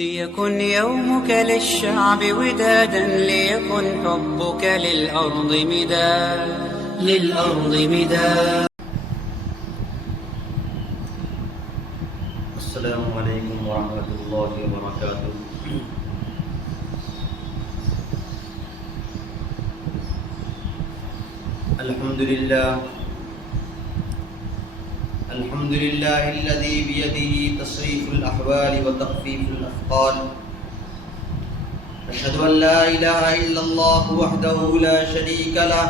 ليكن يومك للشعب ودادا، ليكن حبك للأرض مداد. السلام علیکم ورحمۃ اللہ وبرکاتہ۔ الحمد للہ الذی بیدہ تصریف الاحوال وتخفیف الاثقال، اشہد ان لا الہ الا اللہ وحدہ لا شریک لہ،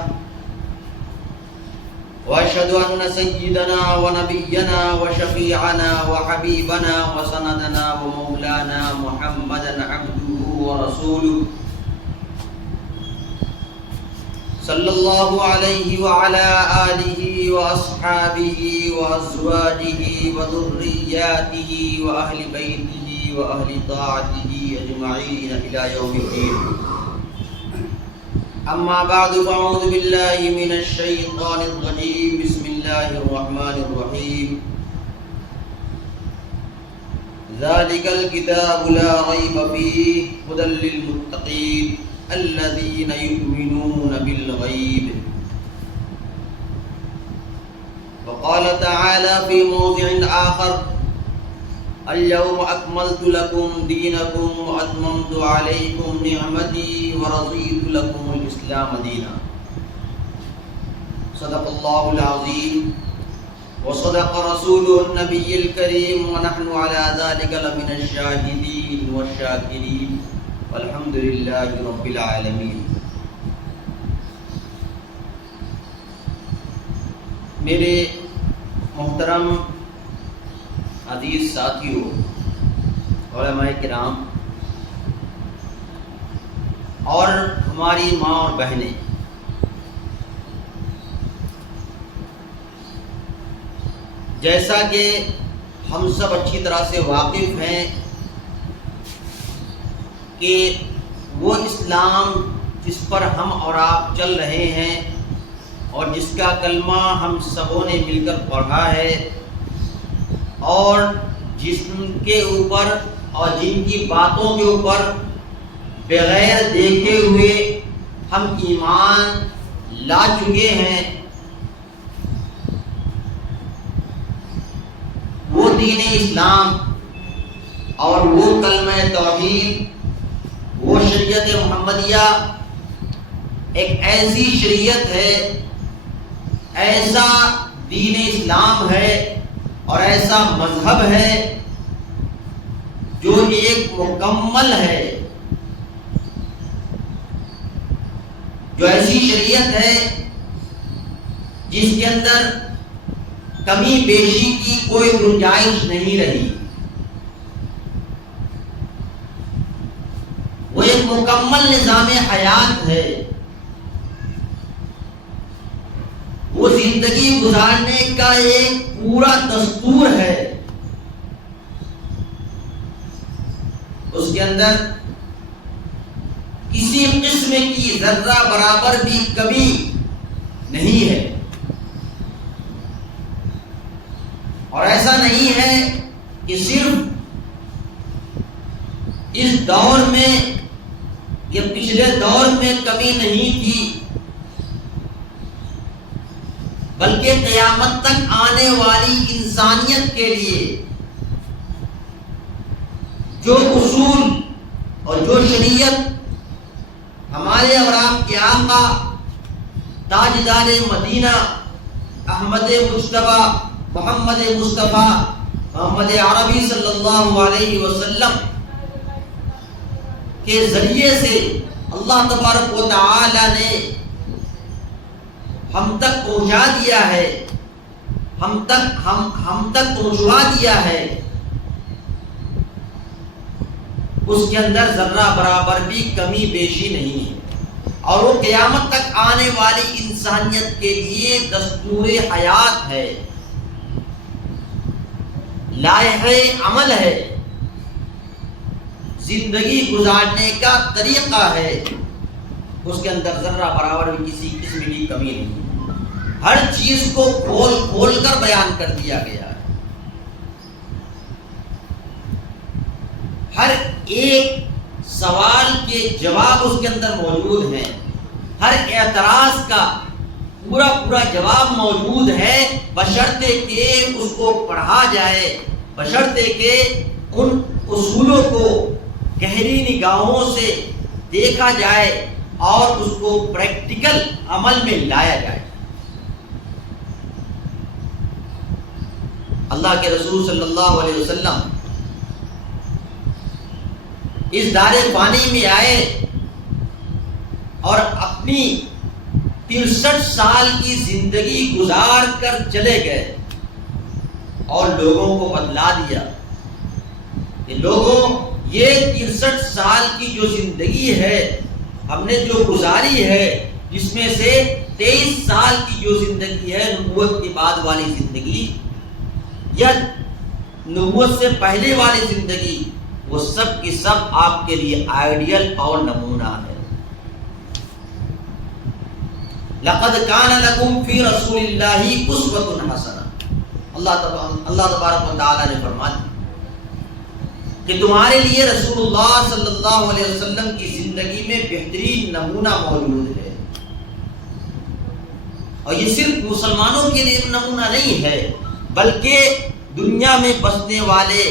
واشهد ان سيدنا ونبينا وشفيعنا وحبيبنا وسندنا ومولانا محمدا عبده ورسوله صلى الله عليه وعلى آله وأصحابه وأزواجه وذرياته وأهل بيته وأهل طاعته أجمعين إلى يوم الدين. أما بعد فأعوذ بالله من الشيطان الرجيم. بسم الله الرحمن الرحيم. ذلك الكتاب لا ريب فيه هدى للمتقين الذين يؤمنون بالغيب. وقال تعالى في موضع آخر: اليوم أكملت لكم دينكم وأتممت عليكم نعمتي ورضيت لكم الإسلام دينا. صدق الله العظيم وصدق رسوله النبي الكريم، ونحن على ذلك لمن الشاهدين والشاكرين، والحمد لله رب العالمين. میرے محترم عزیز ساتھیوں، علماء کرام اور ہماری ماں اور بہنیں، جیسا کہ ہم سب اچھی طرح سے واقف ہیں کہ وہ اسلام جس پر ہم اور آپ چل رہے ہیں اور جس کا کلمہ ہم سبوں نے مل کر پڑھا ہے، اور جس کے اوپر اور جن کی باتوں کے اوپر بغیر دیکھے ہوئے ہم ایمان لا چکے ہیں، وہ دین اسلام اور وہ کلمہ توحید، وہ شریعت محمدیہ ایک ایسی شریعت ہے، ایسا دین اسلام ہے اور ایسا مذہب ہے جو ایک مکمل ہے، جو ایسی شریعت ہے جس کے اندر کمی بیشی کی کوئی گنجائش نہیں رہی، وہ ایک مکمل نظام حیات ہے، وہ زندگی گزارنے کا ایک پورا دستور ہے، اس کے اندر کسی قسم کی ذرہ برابر بھی کمی نہیں ہے، اور ایسا نہیں ہے کہ صرف اس دور میں یا پچھلے دور میں کمی نہیں تھی، بلکہ قیامت تک آنے والی انسانیت کے لیے جو اصول اور جو شریعت ہمارے اور آپ کے آقا تاجدار مدینہ احمد مجتبیٰ محمد مصطفیٰ محمد عربی صلی اللہ علیہ وسلم کے ذریعے سے اللہ تبارک و تعالی نے ہم تک پہنچا دیا ہے، ہم تک پہنچوا دیا ہے، اس کے اندر ذرہ برابر بھی کمی بیشی نہیں ہے، اور وہ قیامت تک آنے والی انسانیت کے لیے دستور حیات ہے، لائحہ عمل ہے، زندگی گزارنے کا طریقہ ہے، اس کے اندر ذرہ برابر بھی کسی قسم کی کمی نہیں، ہر چیز کو کھول کھول کر بیان کر دیا گیا ہے، ہر ایک سوال کے جواب اس کے اندر موجود ہیں، ہر اعتراض کا پورا جواب موجود ہے، بشرطے کہ اس کو پڑھا جائے، بشرطے کہ ان اصولوں کو گہری نگاہوں سے دیکھا جائے اور اس کو پریکٹیکل عمل میں لایا جائے۔ اللہ کے رسول صلی اللہ علیہ وسلم اس دار فانی میں آئے اور اپنی 63 سال کی زندگی گزار کر چلے گئے اور لوگوں کو بتلا دیا کہ لوگوں، یہ 63 سال کی جو زندگی ہے ہم نے جو گزاری ہے، جس میں سے 23 سال کی جو زندگی ہے نبوت کے بعد والی زندگی یا نبوت سے پہلے والی زندگی، وہ سب کی سب آپ کے لیے آئیڈیل اور نمونہ ہے۔ لقد کان لکم فی رسول اللہ اسوۃ حسنہ، اللہ تبارک و تعالی نے فرمایا کہ تمہارے لیے رسول اللہ صلی اللہ علیہ وسلم کی زندگی میں بہترین نمونہ موجود ہے۔ اور یہ صرف مسلمانوں کے لیے نمونہ نہیں ہے، بلکہ دنیا میں بسنے والے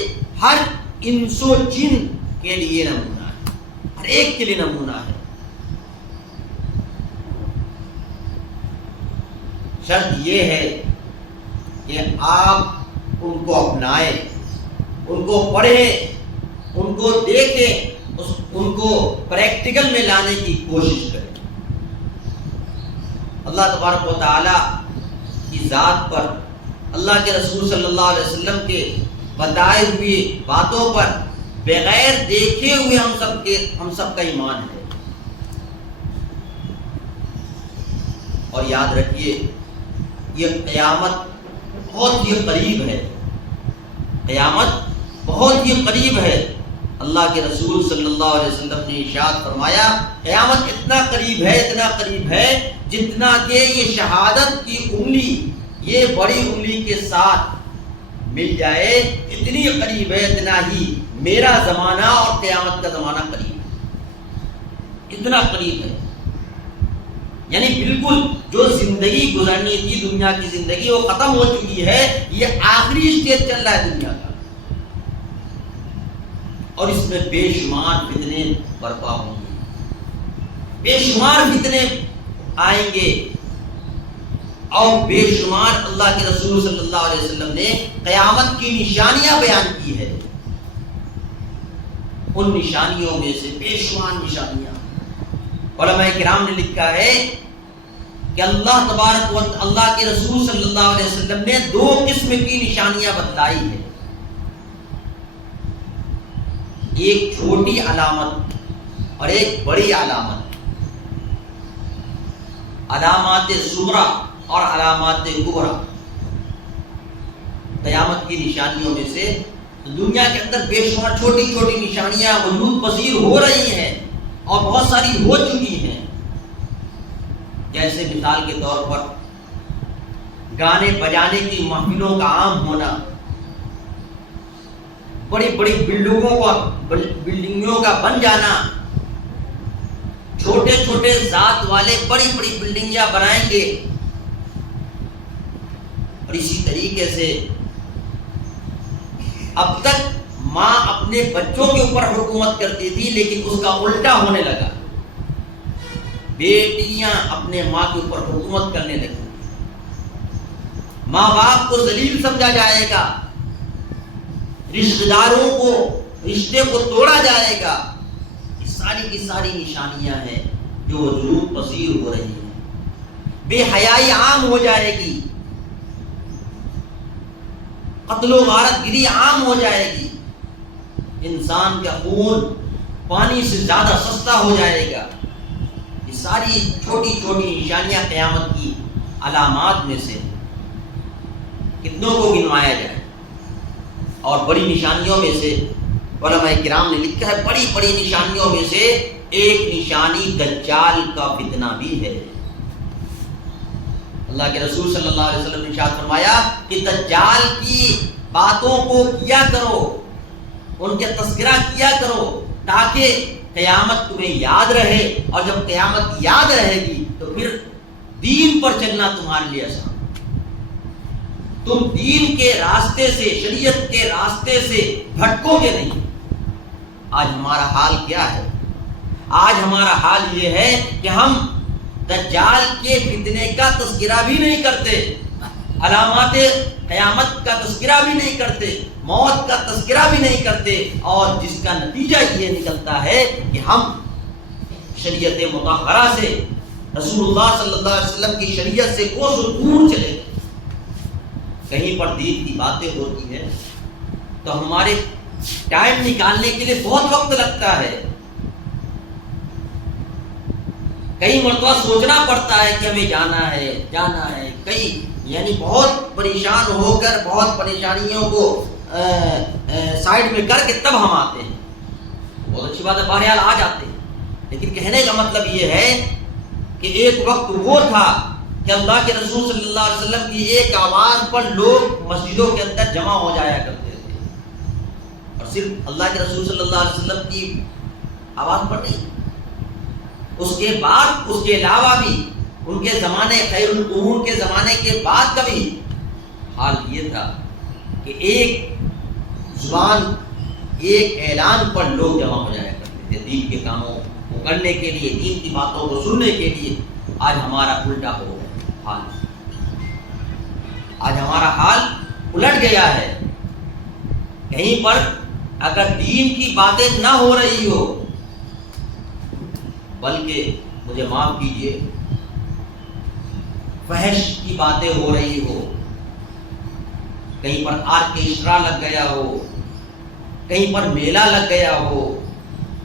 ہر انس و جن کے لیے نمونہ ہے، ہر ایک کے لیے نمونہ ہے۔ شرط یہ ہے کہ آپ ان کو اپنائیں، ان کو پڑھیں، ان کو دیکھیں، ان کو پریکٹیکل میں لانے کی کوشش کریں۔ اللہ تبارک و تعالی کی ذات پر، اللہ کے رسول صلی اللہ علیہ وسلم کے بتائے ہوئے باتوں پر بغیر دیکھے ہوئے ہم سب کا ایمان ہے۔ اور یاد رکھیے، یہ قیامت بہت ہی قریب ہے، قیامت بہت ہی قریب ہے۔ اللہ کے رسول صلی اللہ علیہ وسلم نے ارشاد فرمایا، قیامت اتنا قریب ہے جتنا کہ یہ شہادت کی انگلی، یہ بڑی انگلی کے ساتھ مل جائے، اتنی قریب ہے، اتنا ہی میرا زمانہ اور قیامت کا زمانہ قریب ہے، اتنا قریب ہے۔ یعنی بالکل جو زندگی گزرنی تھی دنیا کی زندگی، وہ ختم ہو چکی ہے، یہ آخری اسٹیج چل رہا ہے دنیا کا، اور اس میں بے شمار فتنے برپا ہوں گے، بے شمار فتنے آئیں گے، اور بے شمار اللہ کے رسول صلی اللہ علیہ وسلم نے قیامت کی نشانیاں بیان کی ہے۔ ان نشانیوں میں سے بے شمار نشانیاں، علماء کرام نے لکھا ہے کہ اللہ تبارک و اللہ کے رسول صلی اللہ علیہ وسلم نے 2 قسم کی نشانیاں بتلائی ہے، ایک چھوٹی علامت اور ایک بڑی علامت، علامات صغریٰ اور علامات کبریٰ۔ قیامت کی نشانیوں میں سے دنیا کے اندر بے شمار چھوٹی چھوٹی نشانیاں وجود پذیر ہو رہی ہیں اور بہت ساری ہو چکی ہیں، جیسے مثال کے طور پر گانے بجانے کی محفلوں کا عام ہونا، بڑی بڑی بلڈنگوں کا بن جانا، چھوٹے چھوٹے ذات والے بڑی بڑی بلڈنگیں بنائیں گے، اور اسی طریقے سے اب تک ماں اپنے بچوں کے اوپر حکومت کرتی تھی، لیکن اس کا الٹا ہونے لگا، بیٹیاں اپنے ماں کے اوپر حکومت کرنے لگی، ماں باپ کو ذلیل سمجھا جائے گا، رشتہ داروں کو رشتے کو توڑا جائے گا۔ یہ ساری کی ساری نشانیاں ہیں جو وجود پذیر ہو رہی ہیں۔ بے حیائی عام ہو جائے گی، قتل و غارت گری عام ہو جائے گی، انسان کا خون پانی سے زیادہ سستا ہو جائے گا۔ یہ ساری چھوٹی چھوٹی نشانیاں قیامت کی علامات میں سے کتنوں کو گنوایا جائے، اور بڑی نشانیوں میں سے علماء کرام نے لکھا ہے، بڑی بڑی نشانیوں میں سے ایک نشانی دجال کا فتنہ بھی ہے۔ اللہ کے رسول صلی اللہ علیہ وسلم نے ارشاد فرمایا کہ دجال کی باتوں کو کیا کرو، ان کے تذکرہ کیا کرو، تاکہ قیامت تمہیں یاد رہے، اور جب قیامت یاد رہے گی تو پھر دین پر چلنا تمہارے لیے آسان، تم دین کے راستے سے، شریعت کے راستے سے بھٹکو گے نہیں۔ آج ہمارا حال کیا ہے؟ آج ہمارا حال یہ ہے کہ ہم دجال کے فتنے کا تذکرہ بھی نہیں کرتے، علامات قیامت کا تذکرہ بھی نہیں کرتے، موت کا تذکرہ بھی نہیں کرتے، اور جس کا نتیجہ یہ نکلتا ہے کہ ہم شریعت مطہرہ سے، رسول اللہ صلی اللہ علیہ وسلم کی شریعت سے کوسوں دور چلے گئے۔ کہیں پر دین کی باتیں ہوتی ہیں تو ہمارے ٹائم نکالنے کے لیے بہت وقت لگتا ہے، کئی مرتبہ سوچنا پڑتا ہے کہ ہمیں جانا ہے کئی، یعنی بہت پریشان ہو کر، بہت پریشانیوں کو سائڈ میں کر کے تب ہم آتے ہیں۔ بہت اچھی بات ہے، بہرحال آ جاتے ہیں، لیکن کہنے کا مطلب یہ ہے کہ ایک وقت وہ تھا کہ اللہ کے رسول صلی اللہ علیہ وسلم کی ایک آواز پر لوگ مسجدوں کے اندر جمع ہو جایا کرتے تھے، اور صرف اللہ کے رسول صلی اللہ علیہ وسلم کی آواز پر نہیں، اس کے بعد، اس کے علاوہ بھی ان کے زمانے، خیر القرون کے زمانے کے بعد کا بھی حال یہ تھا کہ ایک زبان، ایک اعلان پر لوگ جمع ہو جایا کرتے تھے دین کے کاموں کو کرنے کے لیے، دین کی باتوں کو سننے کے لیے۔ آج ہمارا الٹا ہو گیا حال، آج ہمارا حال الٹ گیا ہے۔ کہیں پر اگر دین کی باتیں نہ ہو رہی ہو، بلکہ مجھے معاف کیجیے فحش کی باتیں ہو رہی ہو، کہیں پر آرکیسٹرا لگ گیا ہو، کہیں پر میلہ لگ گیا ہو،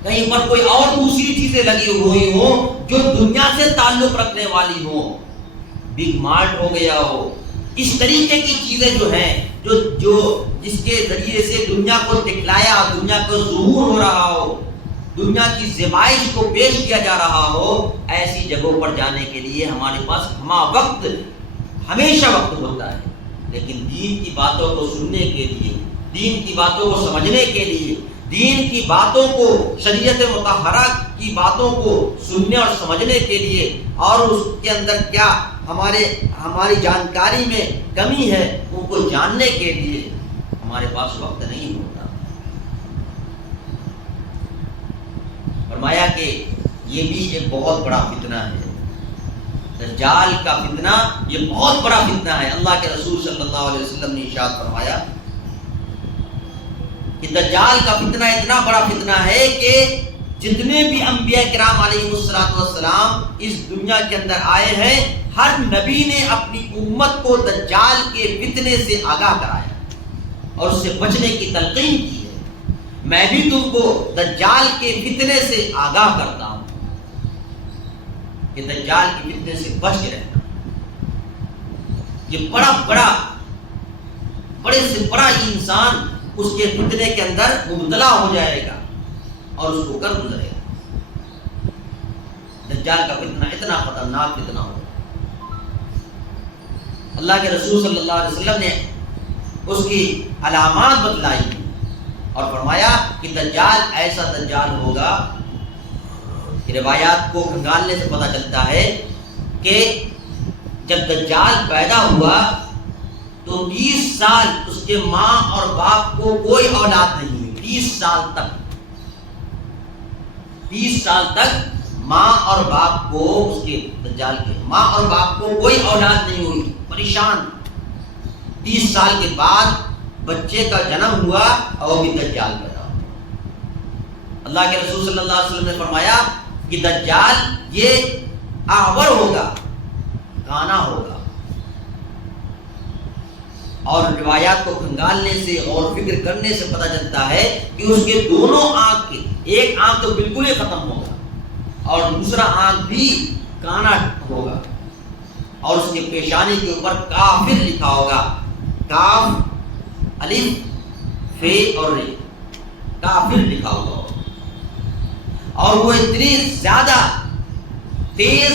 کہیں پر کوئی اور دوسری چیزیں لگی ہوئی ہو جو دنیا سے تعلق رکھنے والی ہو، بگ مارٹ ہو گیا ہو، اس طریقے کی چیزیں جو ہیں جو جس کے ذریعے سے دنیا کو دکھلایا، دنیا کو ظہور ہو رہا ہو، دنیا کی زیبائش کو پیش کیا جا رہا ہو، ایسی جگہوں پر جانے کے لیے ہمارے پاس وقت، ہمیشہ وقت ہوتا ہے، لیکن دین کی باتوں کو سننے کے لیے، دین کی باتوں کو سمجھنے کے لیے، دین کی باتوں کو، شریعت مطہرہ کی باتوں کو سننے اور سمجھنے کے لیے، اور اس کے اندر کیا ہماری جانکاری میں کمی ہے ان کو جاننے کے لیے ہمارے پاس وقت نہیں ہوتا۔ فرمایا کہ یہ بھی ایک بہت بڑا فتنہ ہے، دجال کا فتنہ یہ بہت بڑا فتنہ ہے۔ اللہ کے رسول صلی اللہ علیہ وسلم نے ارشاد فرمایا کہ دجال کا فتنہ اتنا بڑا فتنہ ہے کہ جتنے بھی انبیاء کرام علیہ السلام اس دنیا کے اندر آئے ہیں، ہر نبی نے اپنی امت کو دجال کے فتنے سے آگاہ کرایا اور اس سے بچنے کی تلقین کی ہے۔ میں بھی تم کو دجال کے فتنے سے آگاہ کرتا ہوں کہ دجال کے فتنے سے بچ کے رہنا۔ یہ بڑے سے بڑا انسان اس کے فتنے کے اندر مبتلا ہو جائے گا اور اس کو کر گزرے گا۔ دجال کا فتنہ اتنا خطرناک فتنہ ہوگا۔ اللہ کے رسول صلی اللہ علیہ وسلم نے اس کی علامات بتلائی اور فرمایا کہ دجال ایسا دجال ہوگا کہ روایات کو کھنگالنے سے پتہ چلتا ہے کہ جب دجال پیدا ہوا تو 20 سال اس کے ماں اور باپ کو کوئی اولاد نہیں ہوئی۔ 30 سال تک ماں اور باپ کو، اس کے دجال کے ماں اور باپ کو کوئی اولاد نہیں ہوئی، پریشان۔ 30 سال کے بعد بچے کا جنم ہوا اور وہ بھی دجال پیدا ہوا۔ اللہ کے رسول صلی اللہ علیہ وسلم نے فرمایا کہ دجال یہ اعور ہوگا، کانا ہوگا، اور روایات کو کھنگالنے سے اور فکر کرنے سے پتہ چلتا ہے کہ اس کے دونوں آنکھ کے، ایک آنکھ تو بالکل ہی ختم ہوگا اور دوسرا آنکھ بھی کانا ہوگا، اور اس کے پیشانی کے اوپر کافر لکھا ہوگا، کاف، الف، فے اور رے، کافر لکھا ہوگا، اور وہ اتنی زیادہ تیز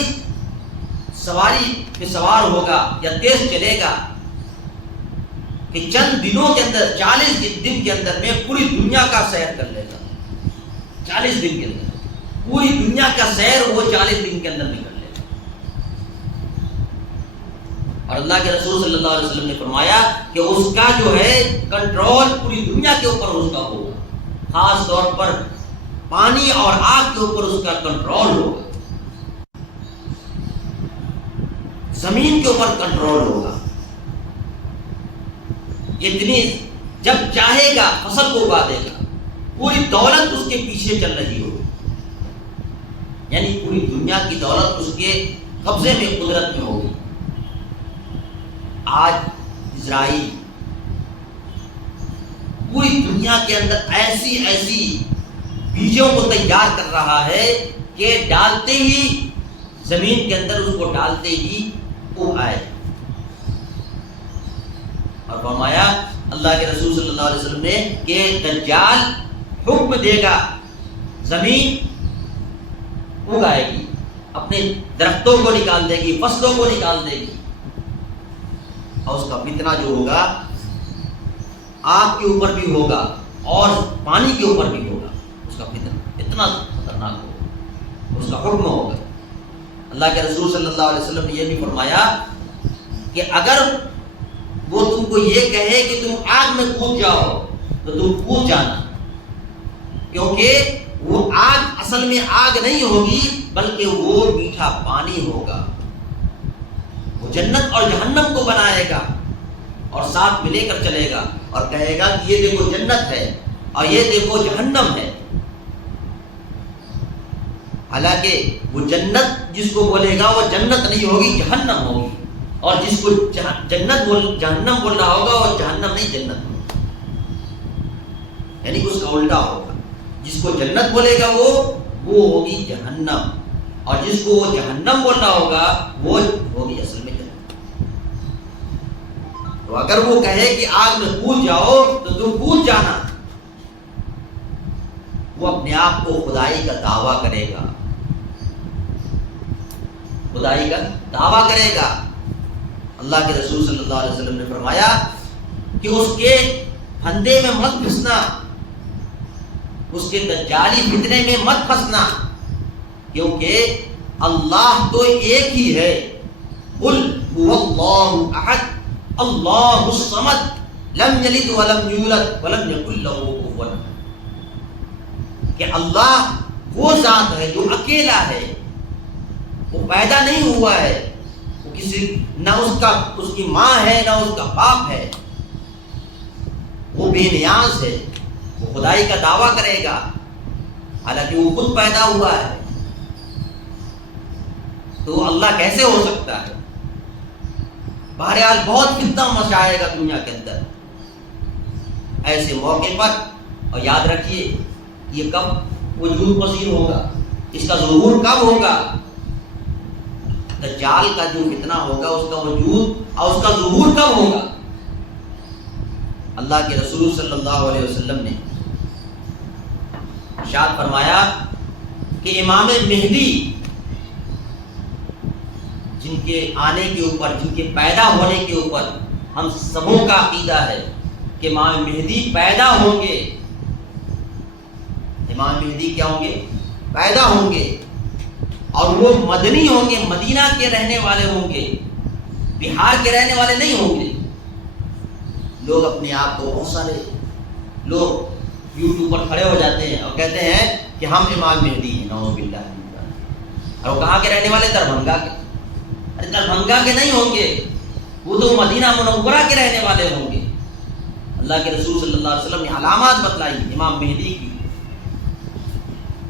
سواری پہ سوار ہوگا یا تیز چلے گا کہ چند دنوں کے اندر، 40 دن کے اندر میں پوری دنیا کا سیر کر لے گا۔ 40 دن کے اندر پوری دنیا کا سیر وہ 40 دن کے اندر نکل لے گا. اور اللہ کے رسول صلی اللہ علیہ وسلم نے فرمایا کہ اس کا جو ہے کنٹرول پوری دنیا کے اوپر اس کا ہوگا, خاص طور پر پانی اور آگ کے اوپر اس کا کنٹرول ہوگا, زمین کے اوپر کنٹرول ہوگا. اتنی جب چاہے گا فصل کو اگا دے گا, پوری دولت اس کے پیچھے چل رہی ہوگی, یعنی پوری دنیا کی دولت اس کے قبضے میں, قدرت میں ہوگی. آج اسرائیل پوری دنیا کے اندر ایسی بیجوں کو تیار کر رہا ہے کہ ڈالتے ہی زمین کے اندر اس کو ڈالتے ہی وہ آئے. اور فرمایا اللہ کے رسول صلی اللہ علیہ وسلم نے کہ دجال حکم دے گا, زمین اگائے گی, اپنے درختوں کو نکال دے گی, فصلوں کو نکال دے گی, اور اس کا فتنہ جو ہوگا آگ کے اوپر بھی ہوگا اور پانی کے اوپر بھی ہوگا. اس کا فتنہ اتنا خطرناک ہوگا, اس کا حکم ہوگا. اللہ کے رسول صلی اللہ علیہ وسلم نے یہ بھی فرمایا کہ اگر وہ تم کو یہ کہے کہ تم آگ میں کود جاؤ تو تم کود جانا, کیونکہ وہ آگ اصل میں آگ نہیں ہوگی بلکہ وہ میٹھا پانی ہوگا. وہ جنت اور جہنم کو بنائے گا اور ساتھ میں لے کر چلے گا اور کہے گا کہ یہ دیکھو جنت ہے اور یہ دیکھو جہنم ہے. حالانکہ وہ جنت جس کو بولے گا وہ جنت نہیں ہوگی, جہنم ہوگی, اور جس کو جہنم بول رہا ہوگا وہ جہنم نہیں جنت ہوگی, یعنی اس کا الٹا ہوگا. جس کو جنت بولے گا وہ ہوگی جہنم, اور جس کو وہ جہنم بول رہا ہوگا وہ ہوگی اصل میں جنت. تو اگر وہ کہے کہ آگ میں کود جاؤ تو تم کود جانا, وہ اپنے آپ کو خدائی کا دعویٰ کرے گا, خدائی کا دعویٰ کرے گا. اللہ کے رسول صلی اللہ علیہ وسلم نے فرمایا کہ اس کے پھندے میں مت پھنسنا, اس کے دجالی فتنے میں مت پھنسنا, کیونکہ اللہ تو ایک ہی ہے. قل هو اللہ احد اللہ الصمد لم یلد ولم یولد ولم یکن له کفوا احد. کہ اللہ وہ ذات ہے جو اکیلا ہے, وہ پیدا نہیں ہوا ہے, وہ کسی نہ اس کی ماں ہے نہ اس کا باپ ہے, وہ بے نیاز ہے. وہ خدائی کا دعویٰ کرے گا حالانکہ وہ خود پیدا ہوا ہے. تو اللہ کیسے ہو سکتا ہے؟ بہرحال بہت فتنہ مچائے گا دنیا کے اندر ایسے موقع پر. اور یاد رکھیے یہ کب وجود پذیر ہوگا, اس کا ظہور کب ہوگا؟ دجال کا جو فتنہ ہوگا اس کا وجود اور اس کا ظہور کب ہوگا؟ اللہ کے رسول صلی اللہ علیہ وسلم نے ارشاد فرمایا کہ امام مہدی جن کے آنے کے اوپر, جن کے پیدا ہونے کے اوپر ہم سبوں کا عقیدہ ہے کہ امام مہدی پیدا ہوں گے. امام مہدی کیا ہوں گے؟ پیدا ہوں گے, اور وہ مدنی ہوں گے, مدینہ کے رہنے والے ہوں گے, بہار کے رہنے والے نہیں ہوں گے. لوگ اپنے آپ کو, بہت سارے لوگ یوٹیوب پر کھڑے ہو جاتے ہیں اور کہتے ہیں کہ ہم امام مہدی ہیں, نعوذ باللہ. اور وہ کہاں کے رہنے والے؟ دربھنگا کے. ارے دربھنگا کے نہیں ہوں گے, وہ تو مدینہ منورہ کے رہنے والے ہوں گے. اللہ کے رسول صلی اللہ علیہ وسلم نے علامات بتلائی امام مہدی کی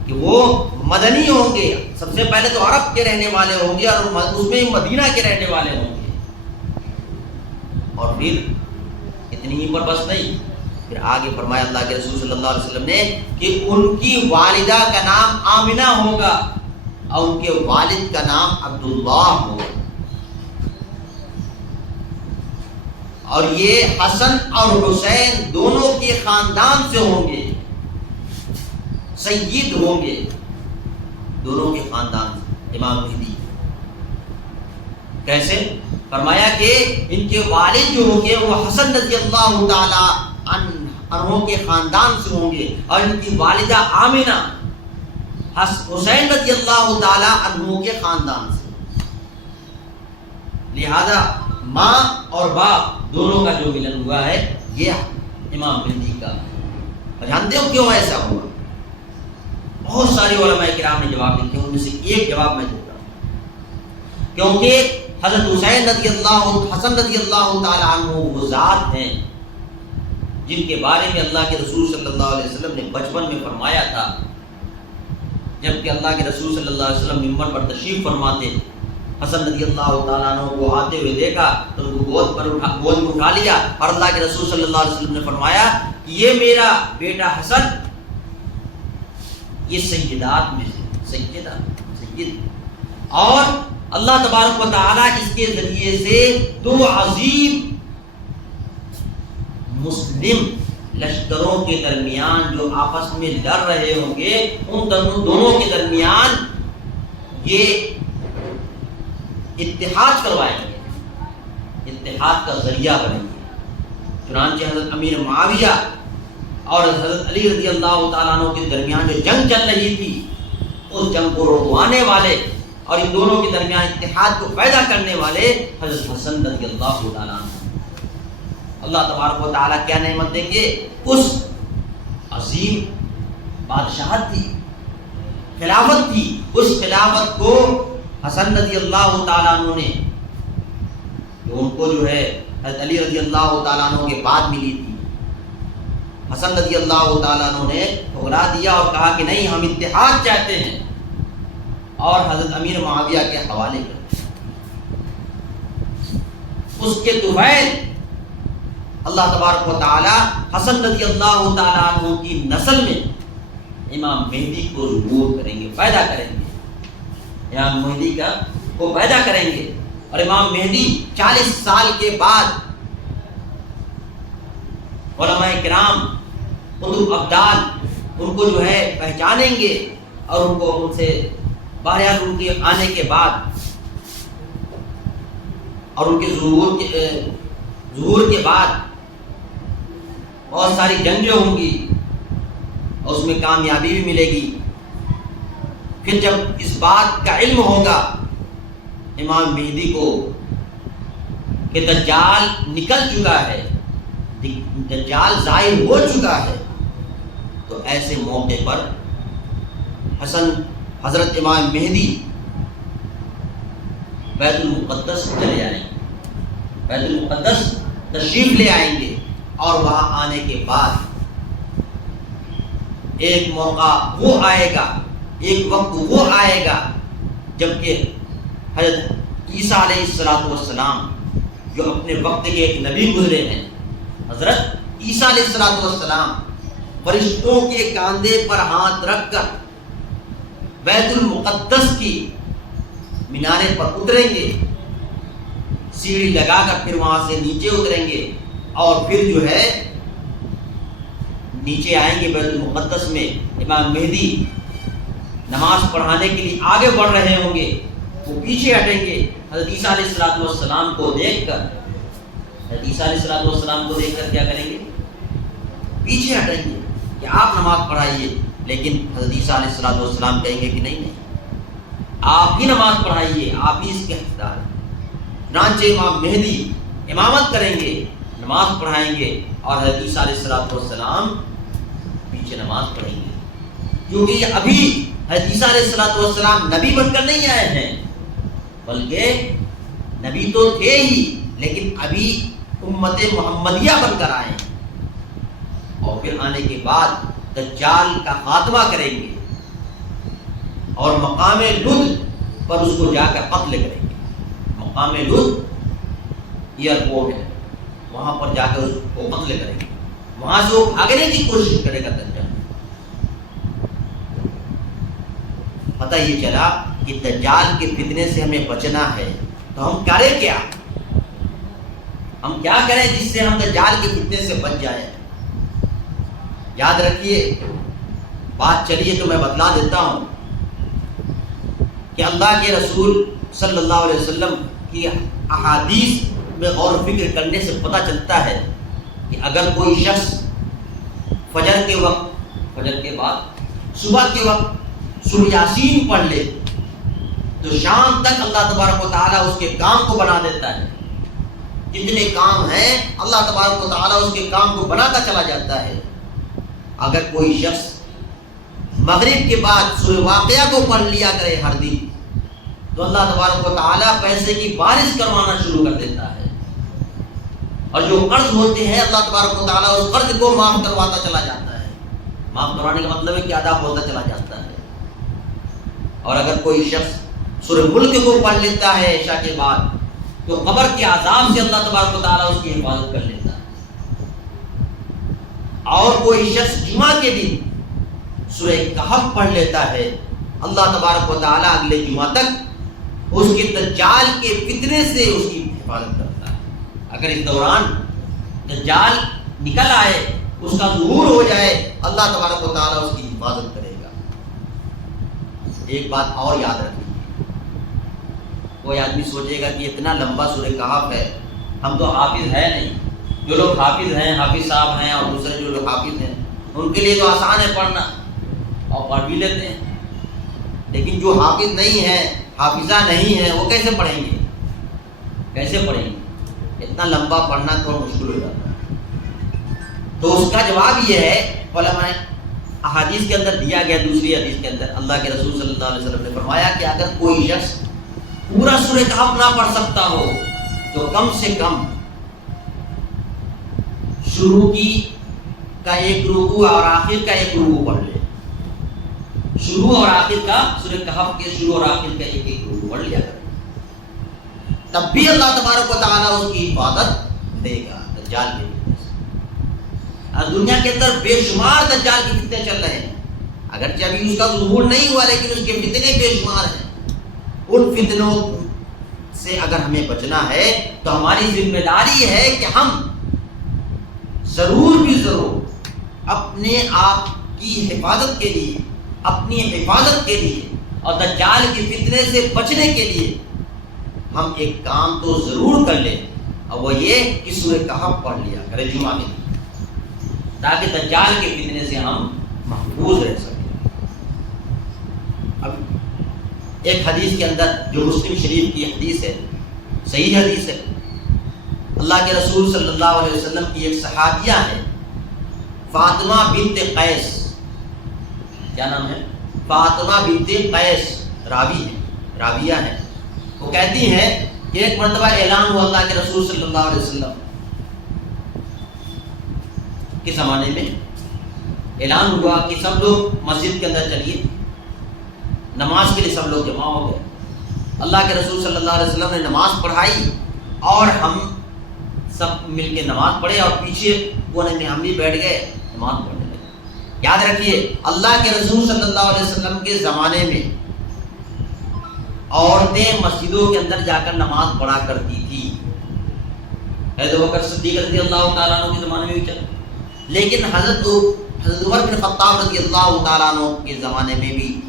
کہ وہ مدنی ہوں گے. سب سے پہلے تو عرب کے رہنے والے ہوں گے اور اس میں مدینہ کے رہنے والے ہوں گے. اور پھر اتنی ہی پر بس نہیں, پھر آگے فرمایا اللہ کے رسول صلی اللہ علیہ وسلم نے کہ ان کی والدہ کا نام آمنہ ہوگا اور ان کے والد کا نام عبداللہ ہوگا. اور یہ حسن اور حسین دونوں کے خاندان سے ہوں گے, سید ہوں گے دونوں کے خاندان سے. امام مہدی کیسے؟ فرمایا کہ ان کے والد جو ہوں گے وہ حسن رضی اللہ تعالی عنہ کے خاندان سے ہوں گے, اور ان کی والدہ آمنہ حسین رضی اللہ تعالی عنہ کے خاندان سے، لہذا ماں اور باپ دونوں کا جو ملن ہوا ہے یہ امام مہدی کا ہے۔ اور جانتے ہو کیوں ایسا ہوا؟ بہت سارے علماء کرام نے جواب دیتے ہیں، ان میں سے ایک جواب میں دیتا ہوں، کیونکہ حضرت حسین حسن رضی اللہ تعالی عنہ وہ ذات ہیں جن کے بارے میں اللہ کے رسول صلی اللہ علیہ وسلم نے بچپن میں فرمایا تھا، جبکہ اللہ کے رسول صلی اللہ علیہ وسلم ممبر پر تشریف فرماتے، حسن رضی اللہ تعالیٰ عنہ کو آتے ہوئے دیکھا تو ان کو گود میں اٹھا لیا، اور اللہ کے رسول صلی اللہ علیہ وسلم نے فرمایا کہ یہ میرا بیٹا حسن یہ سیدات میں سے سید، اور اللہ تبارک و تعالیٰ اس کے ذریعے سے دو عظیم مسلم لشکروں کے درمیان جو آپس میں لڑ رہے ہوں گے ان دونوں کے درمیان یہ اتحاد کروائیں گے، اتحاد کا ذریعہ بنیں گے۔ چنانچہ حضرت امیر معاویہ اور حضرت علی رضی اللہ تعالیٰ عنہ کے درمیان جو جنگ چل رہی تھی اس جنگ کو رکوانے والے اور ان دونوں کے درمیان اتحاد کو پیدا کرنے والے حضرت حسن رضی اللہ تعالیٰ عنہ۔ اللہ تبارک و تعالیٰ کیا نعمت دیں گے؟ اس عظیم بادشاہت تھی، خلافت تھی، اس خلافت کو حسن رضی اللہ تعالیٰ عنہ نے، جو ان کو جو ہے حضرت علی رضی اللہ تعالیٰ عنہ کے بعد ملی تھی، حسن رضی اللہ تعالیٰ عنہ نے ٹھکرا دیا اور کہا کہ نہیں، ہم اتحاد چاہتے ہیں، اور حضرت امیر معاویہ کے حوالے کر اس کے طفیل اللہ تبارک و تعالی حسن رضی اللہ تعالیٰ عنہ کی نسل میں امام مہدی کو ظہور کریں گے، پیدا کریں گے، امام مہدی کو پیدا کریں گے، اور امام مہدی 40 سال کے بعد علماء کرام قطب ابدال ان کو جو ہے پہچانیں گے، اور ان کو ان سے بہرحال ان کے آنے کے بعد اور ان کے ظہور کے بعد بہت ساری جنگیں ہوں گی اور اس میں کامیابی بھی ملے گی۔ پھر جب اس بات کا علم ہوگا امام مہدی کو کہ دجال نکل چکا ہے، دجال ظاہر ہو چکا ہے، تو ایسے موقع پر حضرت امام مہدی بیت المقدس چلے آئیں گے، بیت المقدس تشریف لے آئیں گے، اور وہاں آنے کے بعد ایک موقع وہ آئے گا، ایک وقت وہ آئے گا جبکہ حضرت عیسیٰ علیہ السلام جو اپنے وقت کے ایک نبی گزرے ہیں، حضرت عیسیٰ علیہ السلام فرشتوں کے کاندھے پر ہاتھ رکھ کر بیت المقدس کی مینارے پر اتریں گے، سیڑھی لگا کر پھر وہاں سے نیچے اتریں گے، اور پھر جو ہے نیچے آئیں گے بیت المقدس میں۔ امام مہدی نماز پڑھانے کے لیے آگے بڑھ رہے ہوں گے، وہ پیچھے ہٹیں گے، حضرت عیسیٰ علیہ السلام کو دیکھ کر، حضرت عیسیٰ علیہ السلام کو دیکھ کر کیا کریں گے؟ پیچھے ہٹیں گے کہ آپ نماز پڑھائیے، لیکن حضرت عیسیٰ علیہ السلام کہیں گے کہ نہیں آپ ہی نماز پڑھائیے، آپ ہی اس کے حقدار ہیں۔ چنانچہ امام مہدی امامت کریں گے، نماز پڑھائیں گے، اور حضرت عیسیٰ علیہ السلام پیچھے نماز پڑھیں گے، کیونکہ یہ ابھی حضرت عیسیٰ علیہ السلام نبی بن کر نہیں آئے ہیں، بلکہ نبی تو تھے ہی، لیکن ابھی امت محمدیہ بن کر آئے ہیں، اور پھر آنے کے بعد دجال کا خاتمہ کریں گے، اور مقام لد پر اس کو جا کر قتل کریں گے۔ مقام لد ایئرپورٹ ہے، وہاں پر جا کر اس کو قتل کریں گے، وہاں سے وہ بھاگنے کی کوشش کرے گا دجال۔ پتہ یہ چلا کہ دجال کے فتنے سے ہمیں بچنا ہے، تو ہم کریں کیا؟ ہم کیا کریں جس سے ہم دجال کے فتنے سے بچ جائیں؟ یاد رکھیے، بات چلیے تو میں بتلا دیتا ہوں کہ اللہ کے رسول صلی اللہ علیہ وسلم کی احادیث میں غور و فکر کرنے سے پتہ چلتا ہے کہ اگر کوئی شخص فجر کے وقت، فجر کے بعد، صبح کے وقت سورہ یاسین پڑھ لے تو شام تک اللہ تبارک و تعالیٰ اس کے کام کو بنا دیتا ہے. جتنے کام ہیں اللہ تبارک و تعالیٰ اس کے کام کو بناتا چلا جاتا ہے. اگر کوئی شخص مغرب کے بعد سورہ واقعہ کو پڑھ لیا کرے ہر دن تو اللہ تبارک و تعالیٰ پیسے کی بارش کروانا شروع کر دیتا ہے. اور جو قرض ہوتے ہیں اللہ تبارک و تعالیٰ اس قرض کو معاف کرواتا چلا جاتا ہے. معاف کروانے کا مطلب ہے کہ ادا ہوتا چلا جاتا ہے. اور اگر کوئی شخص سورہ ملک کو پڑھ لیتا ہے عشاء کے بعد تو قبر کے عذاب سے اللہ تبارک و تعالیٰ اس کی حفاظت کر لیتا ہے. اور کوئی شخص جمعہ کے دن سورہ کہف پڑھ لیتا ہے اللہ تبارک و تعالیٰ اگلے جمعہ تک اس کے دجال کے فتنے سے اس کی حفاظت کرتا ہے. اگر اس دوران دجال نکل آئے اس کا ظہور ہو جائے اللہ تبارک و تعالیٰ اس کی حفاظت کرے گا. ایک بات اور یاد رکھیے، کوئی آدمی سوچے گا کہ اتنا لمبا سورہ کہف ہے، ہم تو حافظ ہے نہیں. جو لوگ حافظ ہیں، حافظ صاحب ہیں اور دوسرے جو لوگ حافظ ہیں ان کے لیے تو آسان ہے پڑھنا اور پڑھ بھی لیتے ہیں. لیکن جو حافظ نہیں ہے، حافظہ نہیں ہے، وہ کیسے پڑھیں گے؟ کیسے پڑھیں گے؟ اتنا لمبا پڑھنا تھوڑا مشکل ہو جاتا ہے. تو اس کا جواب یہ ہے، علماء نے احادیث کے اندر دیا گیا. دوسری حدیث کے اندر اللہ کے رسول صلی اللہ علیہ وسلم نے فرمایا کہ اگر کوئی شخص پورا سورہ کہف نہ پڑھ سکتا ہو تو کم سے کم شروع کی کا ایک رکوع اور آخر کا ایک رکوع پڑھ لے. شروع اور آخر کا سورہ کہف کے شروع اور آخر کا ایک ایک رکوع پڑھ لیا کرے، تب بھی اللہ تبارک و تعالیٰ اس کی حفاظت دے گا دجال کے فتنے سے. دنیا کے اندر بے شمار دجال کے فتنے چل رہے ہیں، اگرچہ ابھی اس کا ظہور نہیں ہوا لیکن اس کے فتنے بے شمار ہیں. ان فتنوں سے اگر ہمیں بچنا ہے تو ہماری ذمہ داری ہے کہ ہم ضرور بھی ضرور اپنے آپ کی حفاظت کے لیے، اپنی حفاظت کے لیے اور دجال کے فتنے سے بچنے کے لیے ہم ایک کام تو ضرور کر لیں، اور وہ یہ کہ سورہ کہف پڑھ لیا کرے جمعہ میں، تاکہ دجال کے فتنے سے ہم محفوظ رہ سکیں. اب ایک حدیث کے اندر جو مسلم شریف کی حدیث ہے، صحیح حدیث ہے، اللہ کے رسول صلی اللہ علیہ وسلم کی ایک صحابیہ ہے فاطمہ بنت قیس. کیا نام ہے؟ فاطمہ بنت قیس. راوی ہے، راویہ ہے. وہ کہتی ہیں کہ ایک مرتبہ اعلان ہوا اللہ کے رسول صلی اللہ علیہ وسلم کے زمانے میں، اعلان ہوا کہ سب لوگ مسجد کے اندر چلیے، نماز کے لیے سب لوگ جمع ہو گئے. اللہ کے رسول صلی اللہ علیہ وسلم نے نماز پڑھائی اور ہم سب مل کے نماز پڑھے اور پیچھے کونے میں ہم بھی بیٹھ گئے نماز پڑھنے لگے. یاد رکھیے اللہ کے رسول صلی اللہ علیہ وسلم کے زمانے میں عورتیں مسجدوں کے اندر جا کر نماز پڑھا کرتی تھی. حضرت ابوبکر صدیق رضی اللہ تعالیٰ عنہ کے زمانے میں بھی چلا، لیکن حضرت عمر بن خطاب رضی اللہ تعالیٰ عنہ کے زمانے میں بھی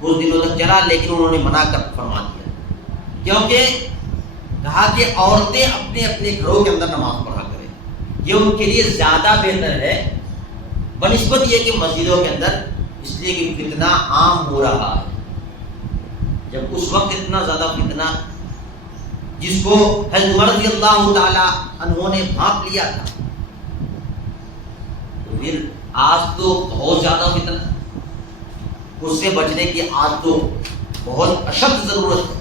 کچھ دنوں تک چلا، لیکن انہوں نے منع کر فرما دیا، کیونکہ کہا کہ عورتیں اپنے اپنے گھروں کے اندر نماز پڑھا کریں، یہ ان کے لیے زیادہ بہتر ہے بنسبت یہ کہ مسجدوں کے اندر، اس لیے کہ فتنہ عام ہو رہا ہے. جب اس وقت اتنا زیادہ فتنہ جس کو حضرت عمر رضی اللہ تعالی عنہ نے بھانپ لیا تھا، تو پھر آج تو بہت زیادہ فتنہ، اس سے بچنے کی آج تو بہت اشد ضرورت ہے.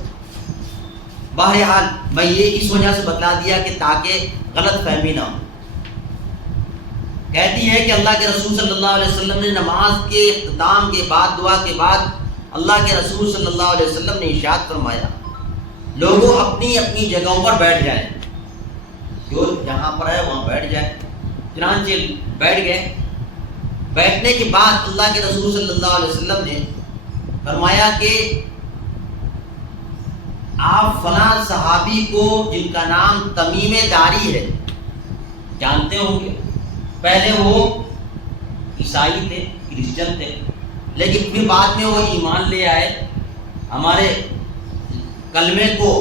بہرحال میں یہ اس وجہ سے بتلا دیا کہ تاکہ غلط فہمی نہ ہو. کہتی ہے کہ اللہ کے رسول صلی اللہ علیہ وسلم نے نماز کے اختتام کے بعد، دعا کے بعد، اللہ کے رسول صلی اللہ علیہ وسلم نے ارشاد فرمایا لوگوں اپنی اپنی جگہوں پر بیٹھ جائیں، جو جہاں پر ہے وہاں بیٹھ جائیں. چنانچہ بیٹھ گئے. بیٹھنے کے بعد اللہ کے رسول صلی اللہ علیہ وسلم نے فرمایا کہ آپ فلاں صحابی کو جن کا نام تمیم داری ہے جانتے ہوں گے. پہلے وہ عیسائی تھے، کرسچن تھے، لیکن پھر بعد میں وہ ایمان لے آئے، ہمارے کلمے کو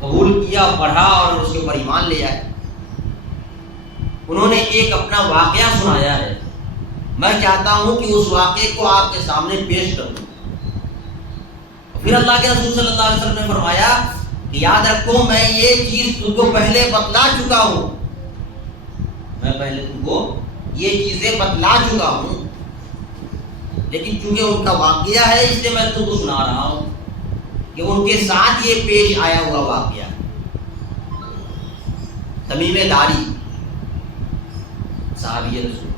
قبول کیا، پڑھا اور اس کے اوپر ایمان لے آئے. انہوں نے ایک اپنا واقعہ سنایا ہے. میں چاہتا ہوں کہ اس واقعے کو آپ کے سامنے پیش کروں. پھر اللہ کے رسول صلی اللہ علیہ وسلم نے فرمایا کہ یاد رکھو میں یہ چیز تم کو پہلے بتلا چکا ہوں، میں پہلے تم کو یہ چیزیں بتلا چکا ہوں، لیکن چونکہ ان کا واقعہ ہے اس لیے میں تم کو سنا رہا ہوں کہ ان کے ساتھ یہ پیش آیا ہوا واقعہ. تمیم داری صحابی رسول،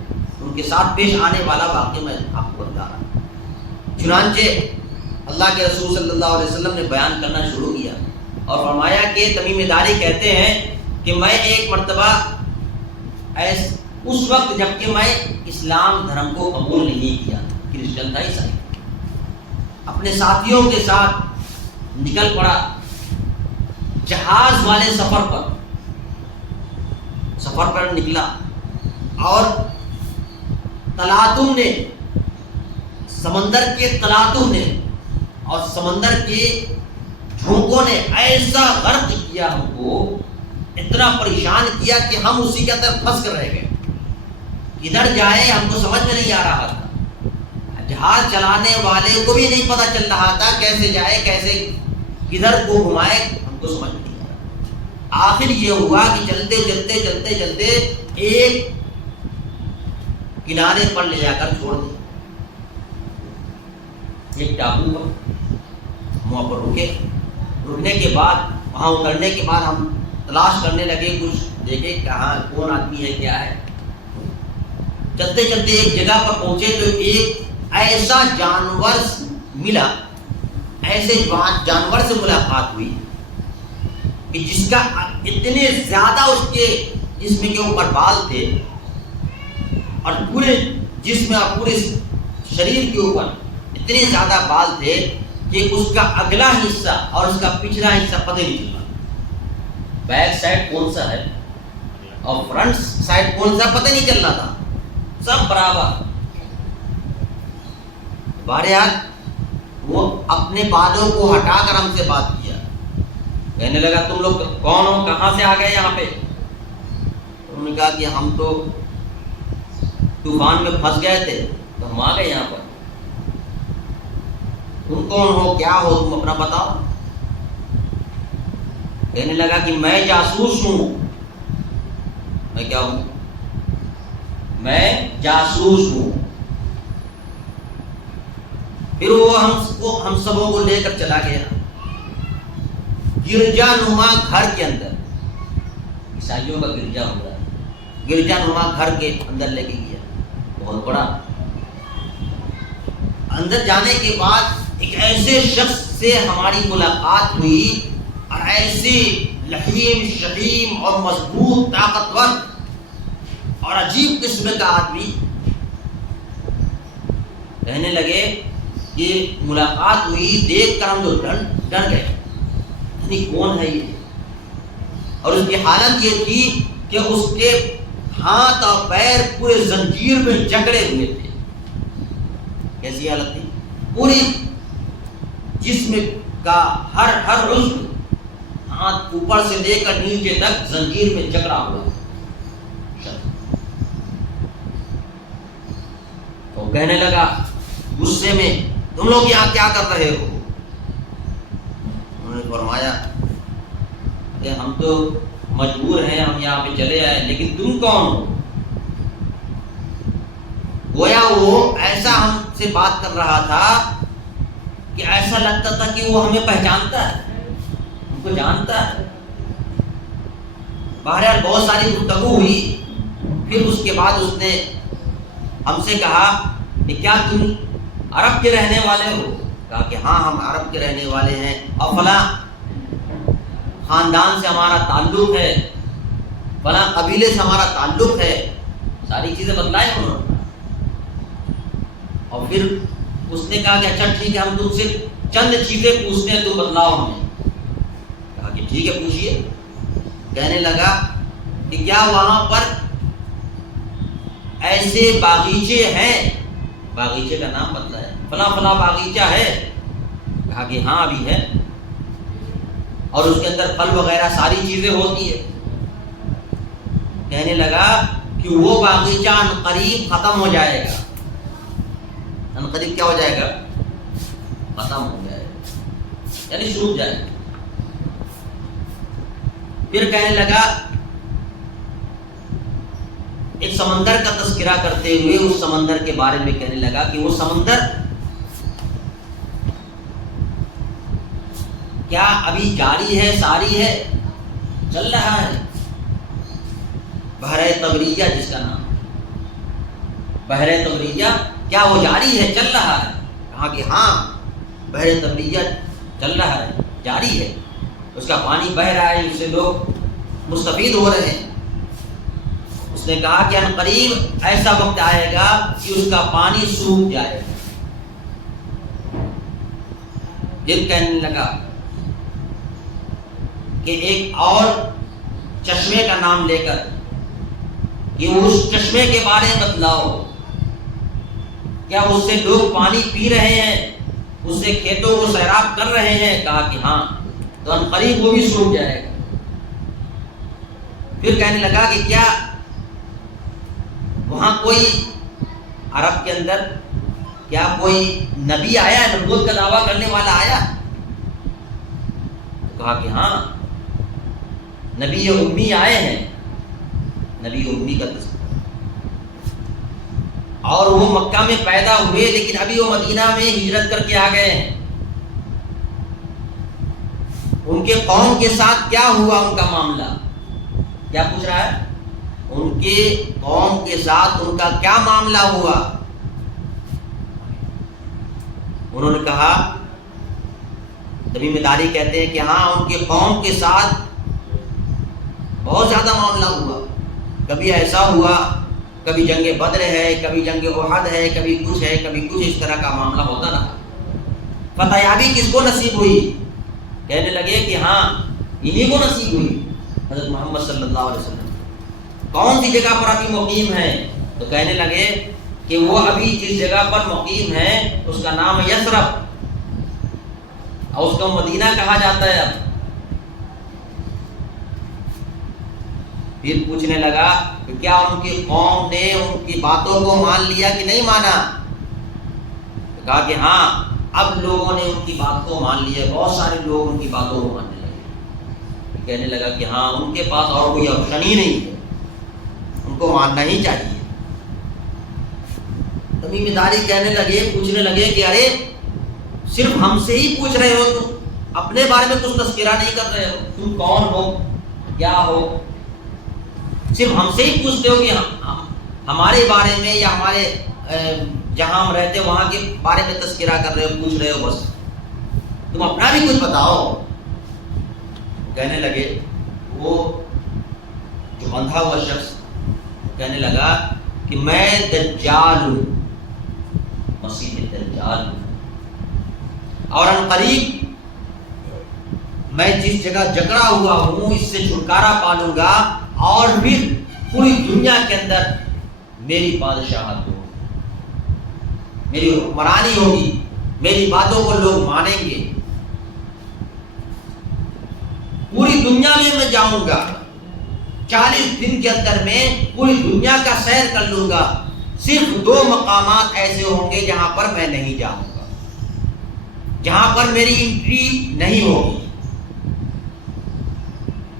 ان کے ساتھ پیش آنے والا واقعہ میں آپ کو بتا رہا ہوں. چنانچہ اللہ کے رسول صلی اللہ علیہ وسلم نے بیان کرنا شروع کیا اور فرمایا کہ تمیم داری کہتے ہیں کہ میں ایک مرتبہ اس وقت جب کہ میں اسلام دھرم کو قبول نہیں کیا، کرسچن تھا، عیسائی، اپنے ساتھیوں کے ساتھ نکل پڑا جہاز والے سفر پر نکلا، اور تلاطم نے، سمندر کے تلاطم نے اور سمندر کے جھونکوں نے ایسا غرق کیا ہم کو، اتنا پریشان کیا کہ ہم اسی کے اندر پھنس کر رہ گئے. کدھر جائے ہم کو سمجھ میں نہیں آ رہا تھا، جہاز چلانے والے کو بھی نہیں پتہ چل رہا تھا کیسے جائے، کیسے کدھر کو گھمائے، ہم کو سمجھ میں نہیں آ رہا. آخر یہ ہوا کہ چلتے چلتے چلتے چلتے ایک کنارے پر لے جا کر چھوڑ دیا، ایک ٹاپو پر. وہاں پر رکنے کے بعد، وہاں اترنے کے بعد ہم تلاش کرنے لگے، کچھ دیکھے کہاں کون آدمی ہے، کیا ہے. چلتے چلتے ایک جگہ پر پہنچے تو ایک ایسا جانور ملا، ایسے جانور سے ملاقات ہوئی کہ جس کا اتنے زیادہ اس کے جسم کے اوپر بال تھے، اور پورے جسم اور پورے شریر کے اوپر اتنے زیادہ بال تھے کہ اس کا اگلا حصہ اور اس کا پچھلا حصہ پتہ نہیں چل رہا، بیک سائڈ کون سا ہے اور فرنٹ سائڈ کون سا پتہ نہیں چل رہا تھا، سب برابر. بہرحال وہ اپنے بالوں کو ہٹا کر ہم سے بات کیا، کہنے لگا تم لوگ کون ہو، کہاں سے آ گئے یہاں پہ. انہوں نے کہا کہ ہم تو طوفان میں پھنس گئے تھے تو ہم آ گئے یہاں پر. تم کون ہو، کیا ہو، تم اپنا بتاؤ. کہنے لگا کہ میں جاسوس ہوں. میں کیا ہوں؟ میں جاسوس ہوں. پھر وہ ہم سبوں کو لے کر چلا گیا گرجا نما گھر کے اندر. عیسائیوں کا گرجا ہو رہا ہے، گرجا نما گھر کے اندر لے کے گیا، بہت بڑا. اندر جانے کے بعد ایک ایسے شخص سے ہماری ملاقات ہوئی، اور ایسے لحیم شلیم اور مضبوط طاقتور اور عجیب قسم کا آدمی. کہنے لگے کہ ملاقات ہوئی، دیکھ کر ہم تو ڈر گئے، یعنی کون ہے یہ. اور اس کی حالت یہ تھی کہ اس کے ہاتھ اور پیر پورے زنجیر میں جکڑے ہوئے تھے. کیسی حالت تھی؟ پوری جسم کا ہر عضو، ہاتھ اوپر سے لے کر نیچے تک زنجیر میں جکڑا ہوا. تو کہنے لگا غصے میں، تم لوگ یہاں کیا کر رہے ہو؟ انہوں نے فرمایا کہ ہم تو مجبور ہیں، ہم یہاں پہ چلے آئے، لیکن تم کون ہو؟ گویا وہ ایسا ہم سے بات کر رہا تھا کہ ایسا لگتا تھا کہ وہ ہمیں پہچانتا ہے، ہم کو جانتا ہے. بہرحال بہت ساری گفتگو ہوئی. پھر اس کے بعد اس نے ہم سے کہا کہ کیا تم عرب کے رہنے والے ہو؟ کہا کہ ہاں ہم عرب کے رہنے والے ہیں، اور فلاں خاندان سے ہمارا تعلق ہے، فلاں قبیلے سے ہمارا تعلق ہے. ساری چیزیں بتلائیں انہوں نے. اور پھر اس نے کہا کہ اچھا ٹھیک ہے، ہم تم سے چند چیزیں پوچھتے ہیں، تم بتلاؤ ہمیں. کہا کہ ٹھیک ہے پوچھیے. کہنے لگا کہ کیا وہاں پر ایسے باغیچے ہیں؟ باغیچے کا نام بتلایا، فلاں فلاں باغیچہ ہے. کہا کہ ہاں ابھی ہے، اور اس کے اندر پھل وغیرہ ساری چیزیں ہوتی ہے. کہنے لگا کہ وہ باغیچہ قریب ختم ہو جائے گا، عنقریب کیا ہو جائے گا؟ ختم ہو جائے گا، یعنی سوکھ جائے گا۔ پھر کہنے لگا، ایک سمندر کا تذکرہ کرتے ہوئے اس سمندر کے بارے میں کہنے لگا کہ وہ سمندر کیا ابھی جاری ہے، ساری ہے، چل رہا ہے؟ بحر طبریہ جس کا نام، بحر طبریہ کیا وہ جاری ہے، چل رہا ہے؟ کہا کہ ہاں بحر طبریہ چل رہا ہے، جاری ہے، اس کا پانی بہ رہا ہے، اس سے لوگ مستفید ہو رہے ہیں۔ اس نے کہا کہ عنقریب ایسا وقت آئے گا کہ اس کا پانی سوکھ جائے گا۔ پھر کہنے لگا کہ ایک اور چشمے کا نام لے کر کہ اس چشمے کے بارے میں بتلاؤ، کیا اس سے لوگ پانی پی رہے ہیں، اس سے کھیتوں کو سیراب کر رہے ہیں؟ کہا کہ ہاں، تو عنقریب وہ بھی سوکھ جائے گا۔ پھر کہنے لگا کہ کیا وہاں کوئی عرب کے اندر کیا کوئی نبی آیا ہے، نبوت کا دعویٰ کرنے والا آیا؟ کہا کہ ہاں نبی امی آئے ہیں، نبی امی کا تذکرہ، اور وہ مکہ میں پیدا ہوئے لیکن ابھی وہ مدینہ میں ہجرت کر کے آ گئے ہیں۔ ان کے قوم کے ساتھ کیا ہوا، ان کا معاملہ کیا پوچھ رہا ہے؟ ان کے قوم کے ساتھ ان کا کیا معاملہ ہوا؟ انہوں نے کہا، تمیم داری کہتے ہیں کہ ہاں ان کے قوم کے ساتھ بہت زیادہ معاملہ ہوا، کبھی ایسا ہوا، کبھی جنگ بدر ہے، کبھی جنگ احد ہے، کبھی کچھ ہے، کبھی کچھ، اس طرح کا معاملہ ہوتا رہا۔ فتح یابی کس کو نصیب ہوئی؟ کہنے لگے کہ ہاں انہی کو نصیب ہوئی، حضرت محمد صلی اللہ علیہ وسلم۔ کون سی جگہ پر ابھی مقیم ہے؟ تو کہنے لگے کہ وہ ابھی جس جگہ پر مقیم ہے اس کا نام ہے یثرب، اور اس کو مدینہ کہا جاتا ہے اب۔ پھر پوچھنے لگا کہ کیا ان کی قوم نے ان کی باتوں کو مان لیا کہ نہیں مانا؟ کہا کہ ہاں اب لوگوں نے ان کی بات کو مان لیا، بہت سارے لوگ ان کی باتوں کو ماننے لگے۔ کہنے لگا کہ ہاں ان کے پاس اور کوئی آپشن ہی نہیں ہے، ان کو ماننا ہی چاہیے۔ تمیم داری کہنے لگے، پوچھنے لگے کہ ارے صرف ہم سے ہی پوچھ رہے ہو، تم اپنے بارے میں کچھ تذکرہ نہیں کر رہے ہو، تم کون ہو، کیا ہو؟ صرف ہم سے ہی پوچھتے ہو کہ ہمارے بارے میں یا ہمارے جہاں ہم رہتے وہاں کے بارے میں تذکرہ کر رہے ہو، پوچھ رہے ہو، بس تم اپنا بھی کچھ بتاؤ۔ کہنے لگے، وہ جو بندھا ہوا شخص کہنے لگا کہ میں دجال ہوں، مسیح دجال ہوں، اور عنقریب میں جس جگہ جکڑا ہوا ہوں اس سے چھٹکارا پالوں گا، اور پھر پوری دنیا کے اندر میری بادشاہت ہوگی، میری حکمرانی ہوگی، میری باتوں کو لوگ مانیں گے، پوری دنیا میں جاؤں گا، 40 دن کے اندر میں پوری دنیا کا سیر کر لوں گا، صرف 2 مقامات ایسے ہوں گے جہاں پر میں نہیں جاؤں گا، جہاں پر میری انٹری نہیں ہوگی۔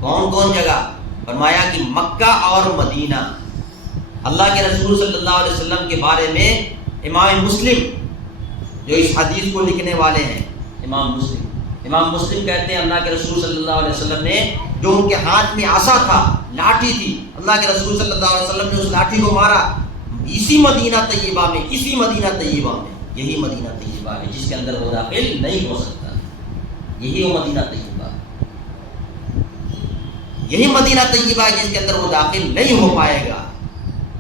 کون کون جگہ؟ فرمایا کہ مکہ اور مدینہ۔ اللہ کے رسول صلی اللہ علیہ وسلم کے بارے میں امام مسلم جو اس حدیث کو لکھنے والے ہیں، امام مسلم کہتے ہیں اللہ کے رسول صلی اللہ علیہ وسلم نے جو ان کے ہاتھ میں عصا تھا، لاٹھی تھی، اللہ کے رسول صلی اللہ علیہ وسلم نے اس لاٹھی کو مارا اسی مدینہ طیبہ میں، یہی مدینہ طیبہ ہے جس کے اندر وہ داخل نہیں ہو سکتا، یہی وہ مدینہ طیبہ ہے جس کے اندر وہ داخل نہیں ہو پائے گا،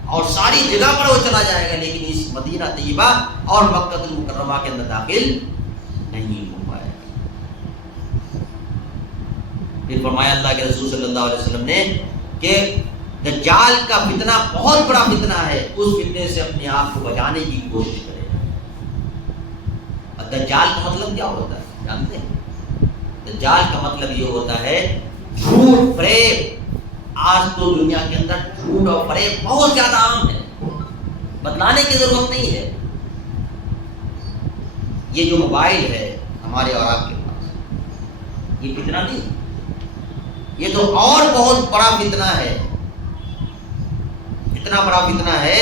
اور ساری جگہ پر وہ چلا جائے گا لیکن اس مدینہ طیبہ اور مکہ المکرمہ کے اندر داخل نہیں ہو پائے گا۔ پھر فرمایا اللہ کے رسول صلی اللہ علیہ وسلم نے کہ دجال کا فتنہ بہت بڑا فتنہ ہے، اس فتنے سے اپنے آپ کو بچانے کی کوشش کرے۔ دجال کا مطلب کیا ہوتا ہے جانتے ہیں؟ دجال کا مطلب یہ ہوتا ہے جھوٹ فریب۔ آج تو دنیا کے اندر جھوٹ اور فریب بہت زیادہ عام ہے، بتلانے کی ضرورت نہیں ہے۔ یہ جو موبائل ہے ہمارے اور آپ کے پاس، یہ فتنہ نہیں، یہ تو اور بہت بڑا فتنہ ہے، اتنا بڑا فتنہ ہے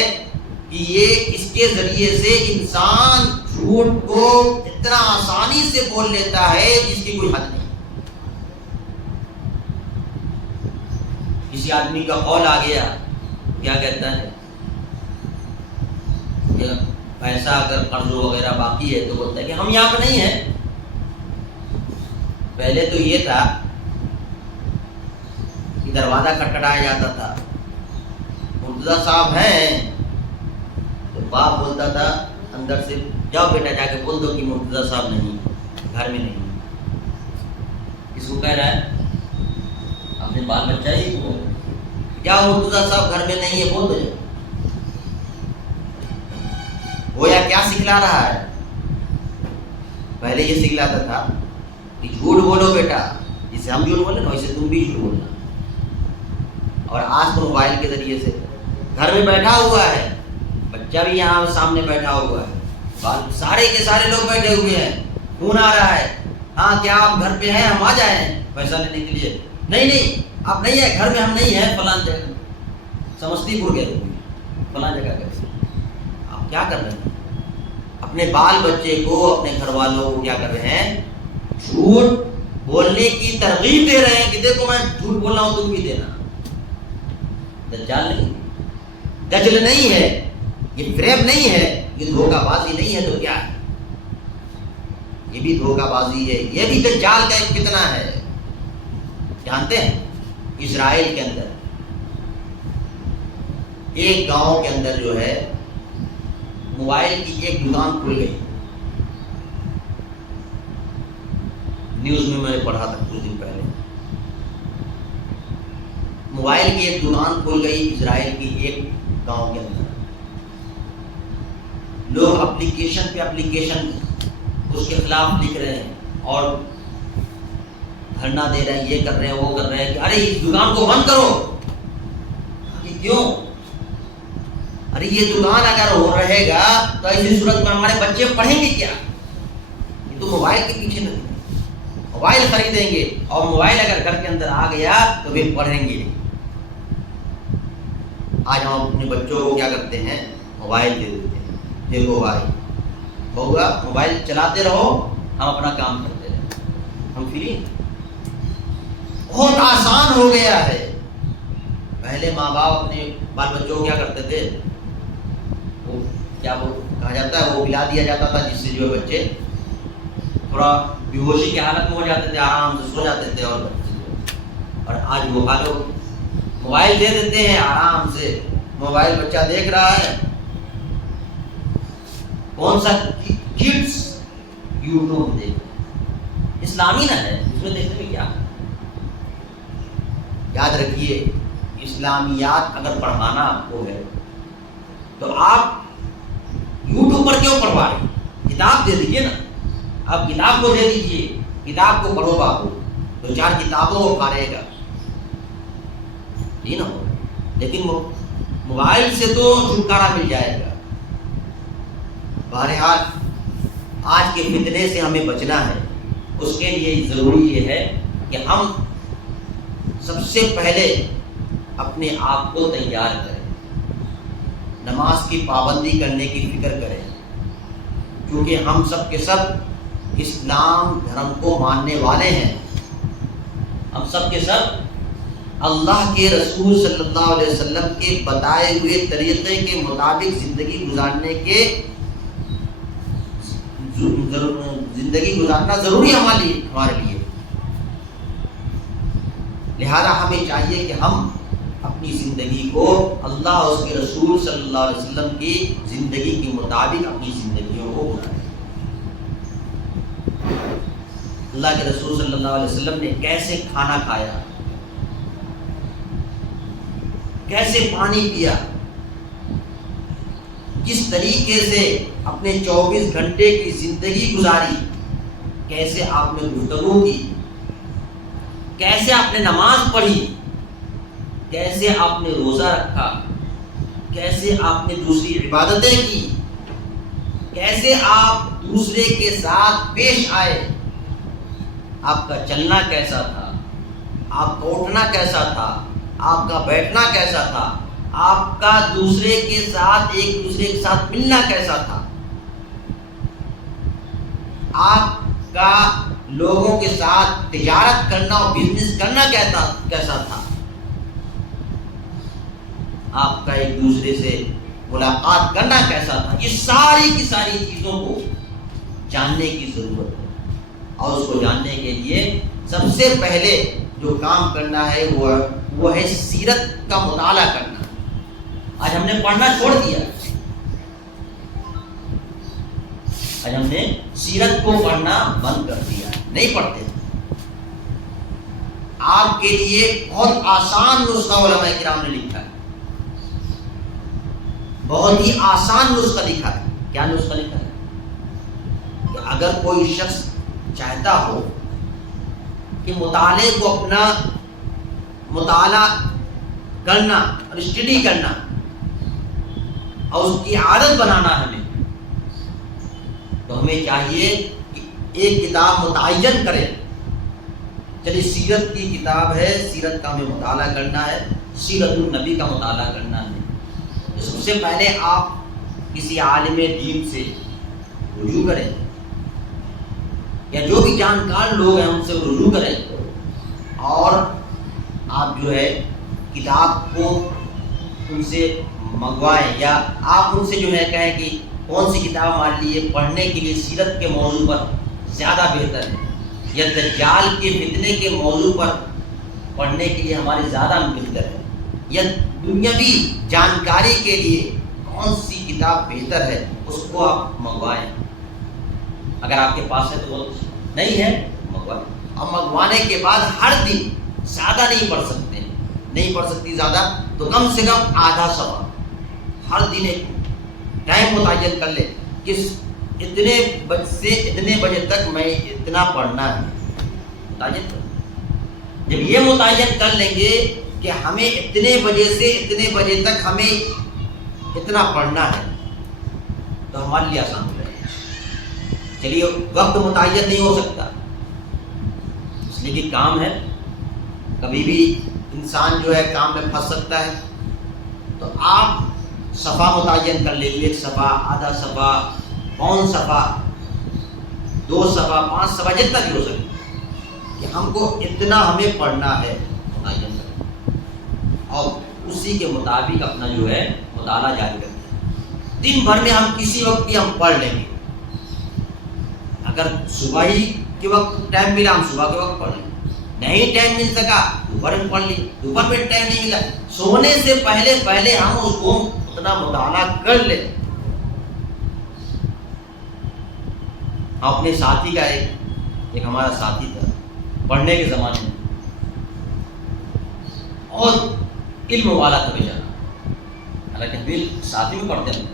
کہ یہ اس کے ذریعے سے انسان جھوٹ کو اتنا آسانی سے بول لیتا ہے جس کی کوئی حد نہیں۔ کسی آدمی کا قول آ گیا، کیا کہتا ہے کہ پیسہ اگر قرض وغیرہ باقی ہے تو بولتا ہے کہ ہم یہاں پہ نہیں ہیں۔ پہلے تو یہ تھا کہ دروازہ کھٹکھٹایا جاتا تھا، مرتضیٰ صاحب ہیں، تو باپ بولتا تھا اندر سے، جاؤ بیٹا جا کے بول دو کہ مرتضیٰ صاحب نہیں، گھر میں نہیں۔ کس کو کہہ رہا ہے؟ اپنے بال بچہ ہی کو، جاؤ مرتضیٰ صاحب گھر میں نہیں ہے، بول دو۔ وہ یا کیا سکھلا رہا ہے؟ پہلے یہ سکھلاتا تھا کہ جھوٹ بولو بیٹا، جسے ہم جھوٹ بولے نا ویسے تم بھی جھوٹ بولنا۔ اور آج تو موبائل کے ذریعے سے گھر میں بیٹھا ہوا ہے، بچہ بھی یہاں سامنے بیٹھا ہوا ہے، سارے کے سارے لوگ بیٹھے ہوئے ہیں، فون آ رہا ہے، ہاں کیا آپ گھر پہ ہیں؟ ہم آ جائیں پیسہ لینے کے لیے؟ نہیں آپ نہیں ہیں گھر میں، ہم نہیں ہیں فلاں جگہ، سمستی پور گئے فلاں جگہ گئے۔ آپ کیا کر رہے ہیں؟ اپنے بال بچے کو، اپنے گھر والوں کو کیا کر رہے ہیں؟ جھوٹ بولنے کی ترغیب دے رہے ہیں کہ دیکھو میں جھوٹ بول رہا ہوں، تم بھی دینا۔ دجال نہیں، دجل نہیں ہے، یہ فریب نہیں ہے، یہ دھوکہ بازی نہیں ہے، تو کیا ہے؟ یہ بھی دھوکہ بازی ہے، یہ بھی دجال کا ایک فتنہ ہے۔ جانتے ہیں اسرائیل کے اندر ایک گاؤں کے اندر جو ہے موبائل کی ایک دکان کھل گئی، نیوز میں نے پڑھا تھا کچھ دن پہلے، موبائل کی ایک دکان کھل گئی اسرائیل کی ایک گاؤں کے اندر۔ لوگ اپلیکیشن پہ اپلیکیشن اس کے خلاف لکھ رہے ہیں اور دھرنا دے رہے ہیں، یہ کر رہے ہیں، وہ کر رہے ہیں کہ ارے اس دکان کو بند کرو۔ کیوں؟ ارے یہ دکان اگر ہو رہے گا تو ایسی صورت میں ہمارے بچے پڑھیں گے کیا؟ یہ تو موبائل کے پیچھے لگے، موبائل خریدیں گے، اور موبائل اگر گھر کے اندر آ گیا تو پھر پڑھیں گے۔ آج ہم اپنے بچوں کو کیا کرتے ہیں؟ موبائل دے دیتے ہیں، دیکھو بھائی بہوا موبائل چلاتے رہو، ہم اپنا کام کرتے رہے، ہم فری۔ بہت آسان ہو گیا ہے۔ پہلے ماں باپ اپنے بال بچوں کو کیا کرتے تھے؟ وہ کیا وہ کہا جاتا ہے، وہ پلا دیا جاتا تھا، جس سے جو ہے بچے تھوڑا بے ہوشی کی حالت میں ہو جاتے تھے، آرام سے سو جاتے تھے، اور بچے، اور آج وہ لوگ موبائل دے دیتے ہیں آرام سے، موبائل بچہ دیکھ رہا ہے، کون سا کڈس یوٹیوب دیکھ، اسلامی نہ ہے اس میں، دیکھنے میں کیا ہے؟ یاد رکھیے اسلامیات اگر پڑھانا آپ کو ہے تو آپ یوٹیوب پر کیوں پڑھوا رہے ہیں؟ کتاب دے دیجیے نا، آپ کتاب کو دے دیجیے، کتاب کو پڑھو، بابو دو چار کتابوں کو پڑھے گا، ٹھیک نا؟ لیکن موبائل سے تو چھٹکارا مل جائے گا۔ بہرحال آج کے فتنے سے ہمیں بچنا ہے، اس کے لیے ضروری یہ ہے کہ ہم سب سے پہلے اپنے آپ کو تیار کریں، نماز کی پابندی کرنے کی فکر کریں، کیونکہ ہم سب کے سب اسلام دھرم کو ماننے والے ہیں، ہم سب کے سب اللہ کے رسول صلی اللہ علیہ وسلم کے بتائے ہوئے طریقے کے مطابق زندگی گزارنا ضروری ہمارے لیے۔ لہذا ہمیں چاہیے کہ ہم اپنی زندگی کو اللہ اور اس کے رسول صلی اللہ علیہ وسلم کی زندگی کے مطابق اپنی زندگیوں کو گزاریں۔ اللہ کے رسول صلی اللہ علیہ وسلم نے کیسے کھانا کھایا، کیسے پانی پیا، کس طریقے سے اپنے 24 گھنٹے کی زندگی گزاری، کیسے آپ نے گفتگو کی، کیسے آپ نے نماز پڑھی، کیسے آپ نے روزہ رکھا، کیسے آپ نے دوسری عبادتیں کی، کیسے آپ دوسرے کے ساتھ پیش آئے، آپ کا چلنا کیسا تھا، آپ کا اٹھنا کیسا تھا، آپ کا بیٹھنا کیسا تھا، آپ کا دوسرے کے ساتھ ایک دوسرے کے ساتھ ملنا کیسا تھا، آپ کا لوگوں کے ساتھ تجارت کرنا اور بزنس کرنا کیسا تھا، آپ کا ایک دوسرے سے ملاقات کرنا کیسا تھا، یہ ساری کی ساری چیزوں کو جاننے کی ضرورت ہے۔ اور اس کو جاننے کے لیے سب سے پہلے جو کام کرنا ہے وہ ہے سیرت کا مطالعہ کرنا۔ آج ہم نے پڑھنا چھوڑ دیا، آج ہم نے سیرت کو پڑھنا بند کر دیا، نہیں پڑھتے۔ آپ کے لیے بہت آسان نسخہ علماء کرام نے لکھا ہے، بہت ہی آسان نسخہ لکھا ہے۔ کیا نسخہ لکھا ہے؟ کہ اگر کوئی شخص چاہتا ہو کہ مطالعے کو اپنا مطالعہ کرنا اور اسٹڈی کرنا اور اس کی عادت بنانا ہمیں، تو ہمیں چاہیے کہ ایک کتاب متعین کرے۔ چلیے سیرت کی کتاب ہے، سیرت کا ہمیں مطالعہ کرنا ہے، سیرت النبی کا مطالعہ کرنا ہے۔ سب سے پہلے آپ کسی عالم دین سے رجوع کریں، یا جو بھی جانکار لوگ ہیں ان سے رجوع کریں، اور آپ جو ہے کتاب کو ان سے منگوائیں، یا آپ ان سے جو ہے کہیں کہ کون سی کتاب ہمارے لیے پڑھنے کے لیے سیرت کے موضوع پر زیادہ بہتر ہے، یا دجال کے فتنے کے موضوع پر پڑھنے کے لیے ہمارے زیادہ بہتر ہے، یا دنیاوی جانکاری کے لیے کون سی کتاب بہتر ہے، اس کو آپ منگوائیں۔ اگر آپ کے پاس ہے تو وہ نہیں ہے منگوائیں، اور منگوانے کے بعد ہر دن زیادہ نہیں پڑھ سکتے، نہیں پڑھ سکتی زیادہ تو کم سے کم آدھا صفحہ ہر دن ایک ٹائم متعین کر لے کہ اتنے بجے سے اتنے بجے تک میں اتنا پڑھنا ہے، متعین کر۔ جب یہ متعین کر لیں گے کہ ہمیں اتنے بجے سے اتنے بجے تک ہمیں اتنا پڑھنا ہے، تو ہمارے لیے آسان ہو جائے گا۔ چلیے وقت متعین نہیں ہو سکتا، اس لیے کہ کام ہے، کبھی بھی انسان جو ہے کام میں پھنس سکتا ہے، تو آپ صفحہ متعین کر لیجیے، ایک صفحہ، آدھا صفحہ، پون صفحہ، 2 صفحہ، 5 صفحہ، جتنا بھی ہو سکے کہ ہم کو اتنا ہمیں پڑھنا ہے، متعین کریں، اور اسی کے مطابق اپنا جو ہے مطالعہ جاری کریں۔ دن بھر میں ہم کسی وقت بھی ہم پڑھ لیں گے، اگر صبح ہی کے وقت ٹائم ملا ہم صبح کے وقت پڑھ لیں، نہیں ٹائم مل سکا دوپہر میں پڑھ لی، دوپہر میں ٹائم نہیں ملا سونے سے پہلے ہم اس کو اتنا مطالعہ کر لیں۔ اپنے ساتھی کا ایک ہمارا ساتھی تھا پڑھنے کے زمانے میں، اور علم والا تھا بیچارہ، حالانکہ دل ساتھی میں پڑھتے ہیں،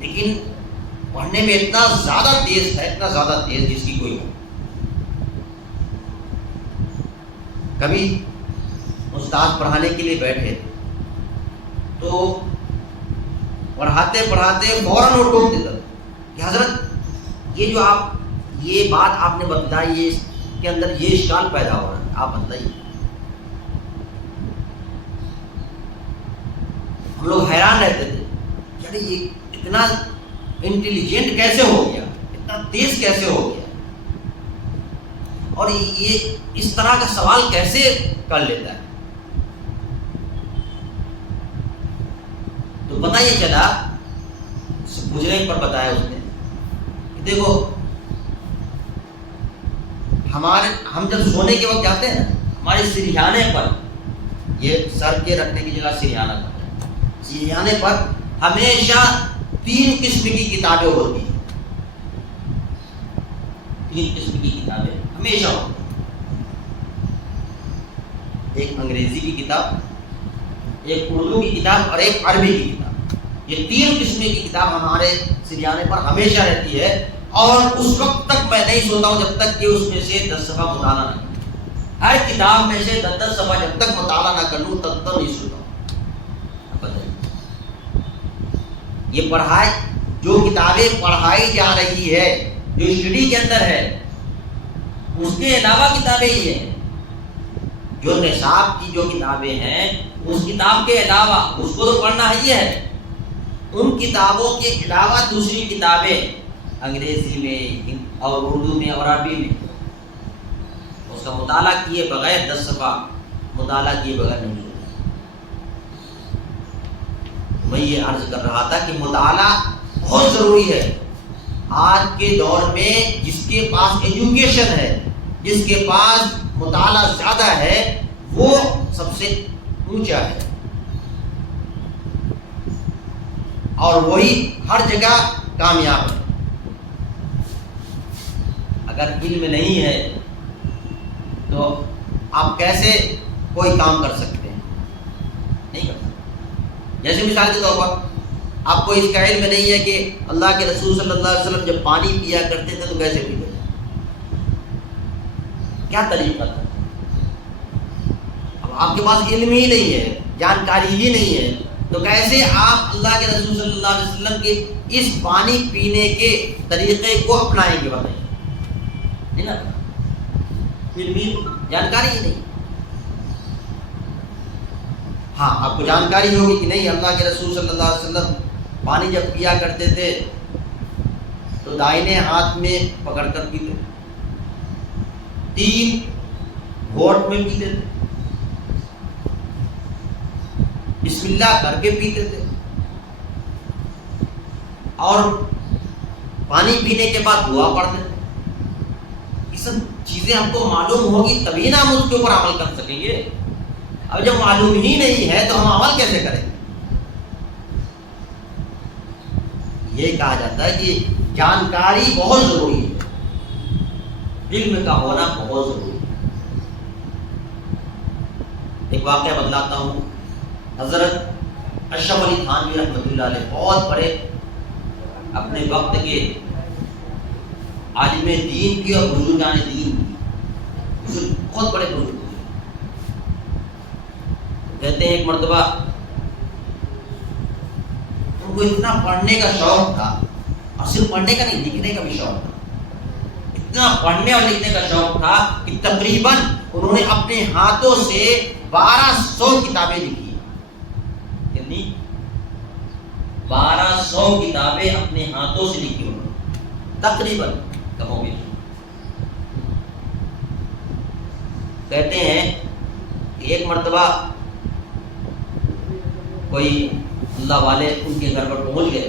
لیکن پڑھنے میں اتنا زیادہ تیز ہے، اتنا زیادہ تیز جس کی کوئی ہو۔ کبھی استاد پڑھانے کے لیے بیٹھے تو پڑھاتے پڑھاتے فوراً وہ ٹوک دیتا کہ حضرت یہ جو یہ بات آپ نے بتلائی، اس کے اندر یہ اشکال پیدا ہو رہا ہے، آپ بتلائیے۔ ہم لوگ حیران رہتے تھے کہ یہ اتنا انٹیلیجنٹ کیسے ہو گیا، اتنا تیز کیسے ہو گیا، اور یہ اس طرح کا سوال کیسے کر لیتا ہے۔ تو پتہ یہ چلا، گزرے پر بتایا اس نے کہ دیکھو ہم جب سونے کے وقت جاتے ہیں نا، ہمارے سرہانے پر، یہ سر کے رکھنے کی جگہ سرہانہ پر، سرہانے پر ہمیشہ 3 قسم کی کتابیں ہوتی ہیں، 3 قسم کی کتابیں ہمیشہ ہوتی ہیں، ایک انگریزی کی کتاب، ایک اردو کی کتاب اور ایک عربی کی کتاب۔ یہ 3 قسم کی کتاب ہمارے سرہانے پر ہمیشہ رہتی ہے، اور اس وقت تک میں نہیں سوتا ہوں جب تک کہ اس میں سے 10 صفحہ مطالعہ نہ کروں، ہر کتاب میں سے 10 صفحہ جب تک مطالعہ نہ کروں تب تک نہیں سوتا ہوں۔ یہ پڑھائی جو کتابیں پڑھائی جا رہی ہے، جو اسٹڈی کے اندر ہے، اس کے علاوہ کتابیں ہی ہیں. جو نصاب کی جو کتابیں ہیں اس کتاب کے علاوہ اس کو تو پڑھنا ہی ہے. ان کتابوں کے علاوہ دوسری کتابیں انگریزی میں اور اردو میں اور عربی میں، اس کا مطالعہ کیے بغیر 10 صفحہ مطالعہ کیے بغیر نہیں ہوتا. میں یہ عرض کر رہا تھا کہ مطالعہ بہت ضروری ہے. آج کے دور میں جس کے پاس ایجوکیشن ہے، جس کے پاس مطالعہ زیادہ ہے، وہ سب سے اونچا ہے، اور وہی ہر جگہ کامیاب ہے. اگر علم نہیں ہے تو آپ کیسے کوئی کام کر سکتے ہیں؟ نہیں کر سکتے. جیسے مثال کے طور پر آپ کو اس کا علم نہیں ہے کہ اللہ کے رسول صلی اللہ علیہ وسلم جب پانی پیا کرتے تھے تو کیسے پیتے تھے، کیا طریقہ تھا. اب آپ کے پاس علم ہی نہیں ہے، جانکاری ہی نہیں ہے، تو کیسے آپ اللہ کے رسول صلی اللہ علیہ وسلم کے اس پانی پینے کے طریقے کو اپنائیں گے؟ بتائیں. نہیں نا، علم جانکاری ہی نہیں. ہاں آپ کو جانکاری ہوگی کہ نہیں اللہ کے رسول صلی اللہ علیہ وسلم پانی جب پیا کرتے تھے تو دائنے ہاتھ میں پکڑ کر پیتے، 3 گھونٹ میں پیتے تھے، بسم اللہ کر کے پیتے تھے، اور پانی پینے کے بعد دعا پڑھتے تھے. یہ سب چیزیں ہم کو معلوم ہوگی تبھی نا ہم اس کے اوپر عمل کر سکیں گے. اب جب معلوم ہی نہیں ہے تو ہم عمل کیسے کریں؟ یہ کہا جاتا ہے کہ جانکاری بہت ضروری ہے، علم کا ہونا بہت ضروری ہے. ایک واقعہ بتلاتا ہوں. حضرت اشرف علی تھانوی رحمۃ اللہ علیہ بہت بڑے اپنے وقت کے عالم دین کی اور بزرگان دین کی، بہت بڑے بزرگ. کہتے ہیں ایک مرتبہ ان کو اتنا پڑھنے کا شوق تھا، اور صرف پڑھنے کا نہیں، لکھنے کا بھی شوق تھا. اتنا پڑھنے اور لکھنے کا شوق تھا کہ تقریباً انہوں نے اپنے ہاتھوں سے 1200 کتابیں لکھی. کتنی؟ 1200 کتابیں اپنے ہاتھوں سے لکھی انہوں نے، تقریباً کم ہو گئی. کہتے ہیں کہ ایک مرتبہ کوئی اللہ والے ان کے گھر پر پہنچ گئے،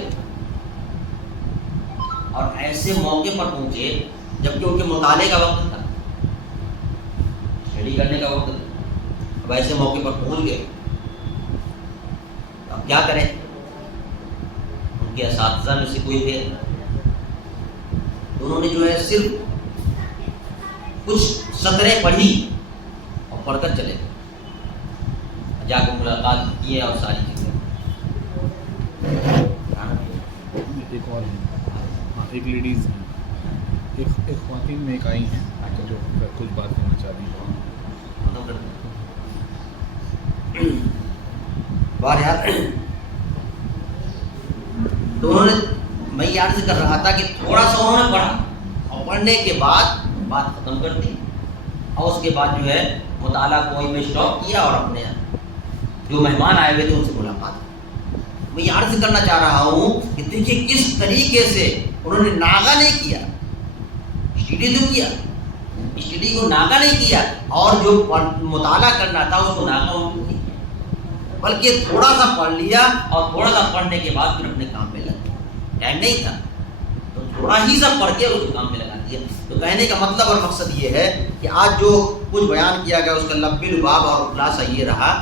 اور ایسے موقع پر پہنچے جبکہ ان کے مطالعے کا وقت تھا، اسٹڈی کرنے کا وقت تھا. اب ایسے موقع پر پہنچ گئے، اب کیا کریں؟ ان کے اساتذہ میں سے کوئی تھے، تو انہوں نے جو ہے صرف کچھ سطریں پڑھی اور پڑھ کر چلے گئے. جا کے ملاقات کی اور ساری چیزیں. ایک اور ہاں، ایک لیڈیز ہیں، ایک خواتین میں ایک آئی ہیں جو کچھ بات کرنا چاہتی ہیں. بہرحال تو انہوں نے، میں یہ عرض کر رہا تھا کہ تھوڑا سا انہوں نے پڑھا اور پڑھنے کے بعد بات ختم کر دی، اور اس کے بعد جو ہے مطالعہ کوئی میں اسٹاپ کیا اور اپنے جو مہمان آئے ہوئے تھے ان سے ملاقات. میں یہ عرض کرنا چاہ رہا ہوں کہ دیکھیے کس طریقے سے انہوں نے ناغہ نہیں کیا، اسٹڈی تو کیا، اسٹڈی کو ناغہ نہیں کیا، اور جو مطالعہ کرنا تھا اس کو ناغہ نہیں کیا، بلکہ تھوڑا سا پڑھ لیا اور تھوڑا سا پڑھنے کے بعد پھر اپنے کام پہ لگ گیا. ٹائم نہیں تھا تو تھوڑا ہی سا پڑھ کے اس کام پہ لگا دیا. تو کہنے کا مطلب اور مقصد یہ ہے کہ آج جو کچھ بیان کیا گیا اس کا لب لباب اور خلاصہ یہ رہا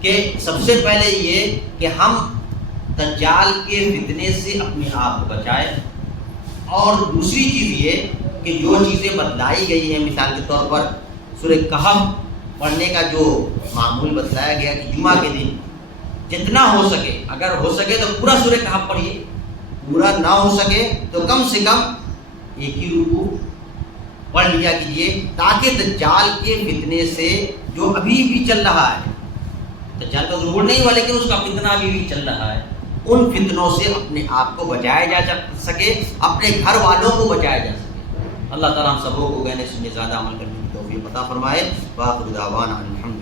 کہ سب سے پہلے یہ کہ ہم دجال کے فتنے سے اپنے آپ کو بچائیں، اور دوسری چیز یہ کہ جو چیزیں بتلائی گئی ہیں، مثال کے طور پر سورہ کہف پڑھنے کا جو معمول بتلایا گیا کہ جمعہ کے دن جتنا ہو سکے، اگر ہو سکے تو پورا سورہ کہف پڑھیے، پورا نہ ہو سکے تو کم سے کم ایک ہی رکوع پڑھ لیا کیجیے، تاکہ دجال کے فتنے سے جو ابھی بھی چل رہا ہے، دجال کا ظہور نہیں ہوا لیکن اس کا فتنہ ابھی بھی چل رہا ہے، ان فتنوں سے اپنے آپ کو بچایا جا سکے، اپنے گھر والوں کو بچایا جا سکے۔ اللہ تعالیٰ ہم سبوں کو کہنے سننے زیادہ عمل کرنے کی توفیق عطا فرمائے۔ وآخر دعوانا الحمد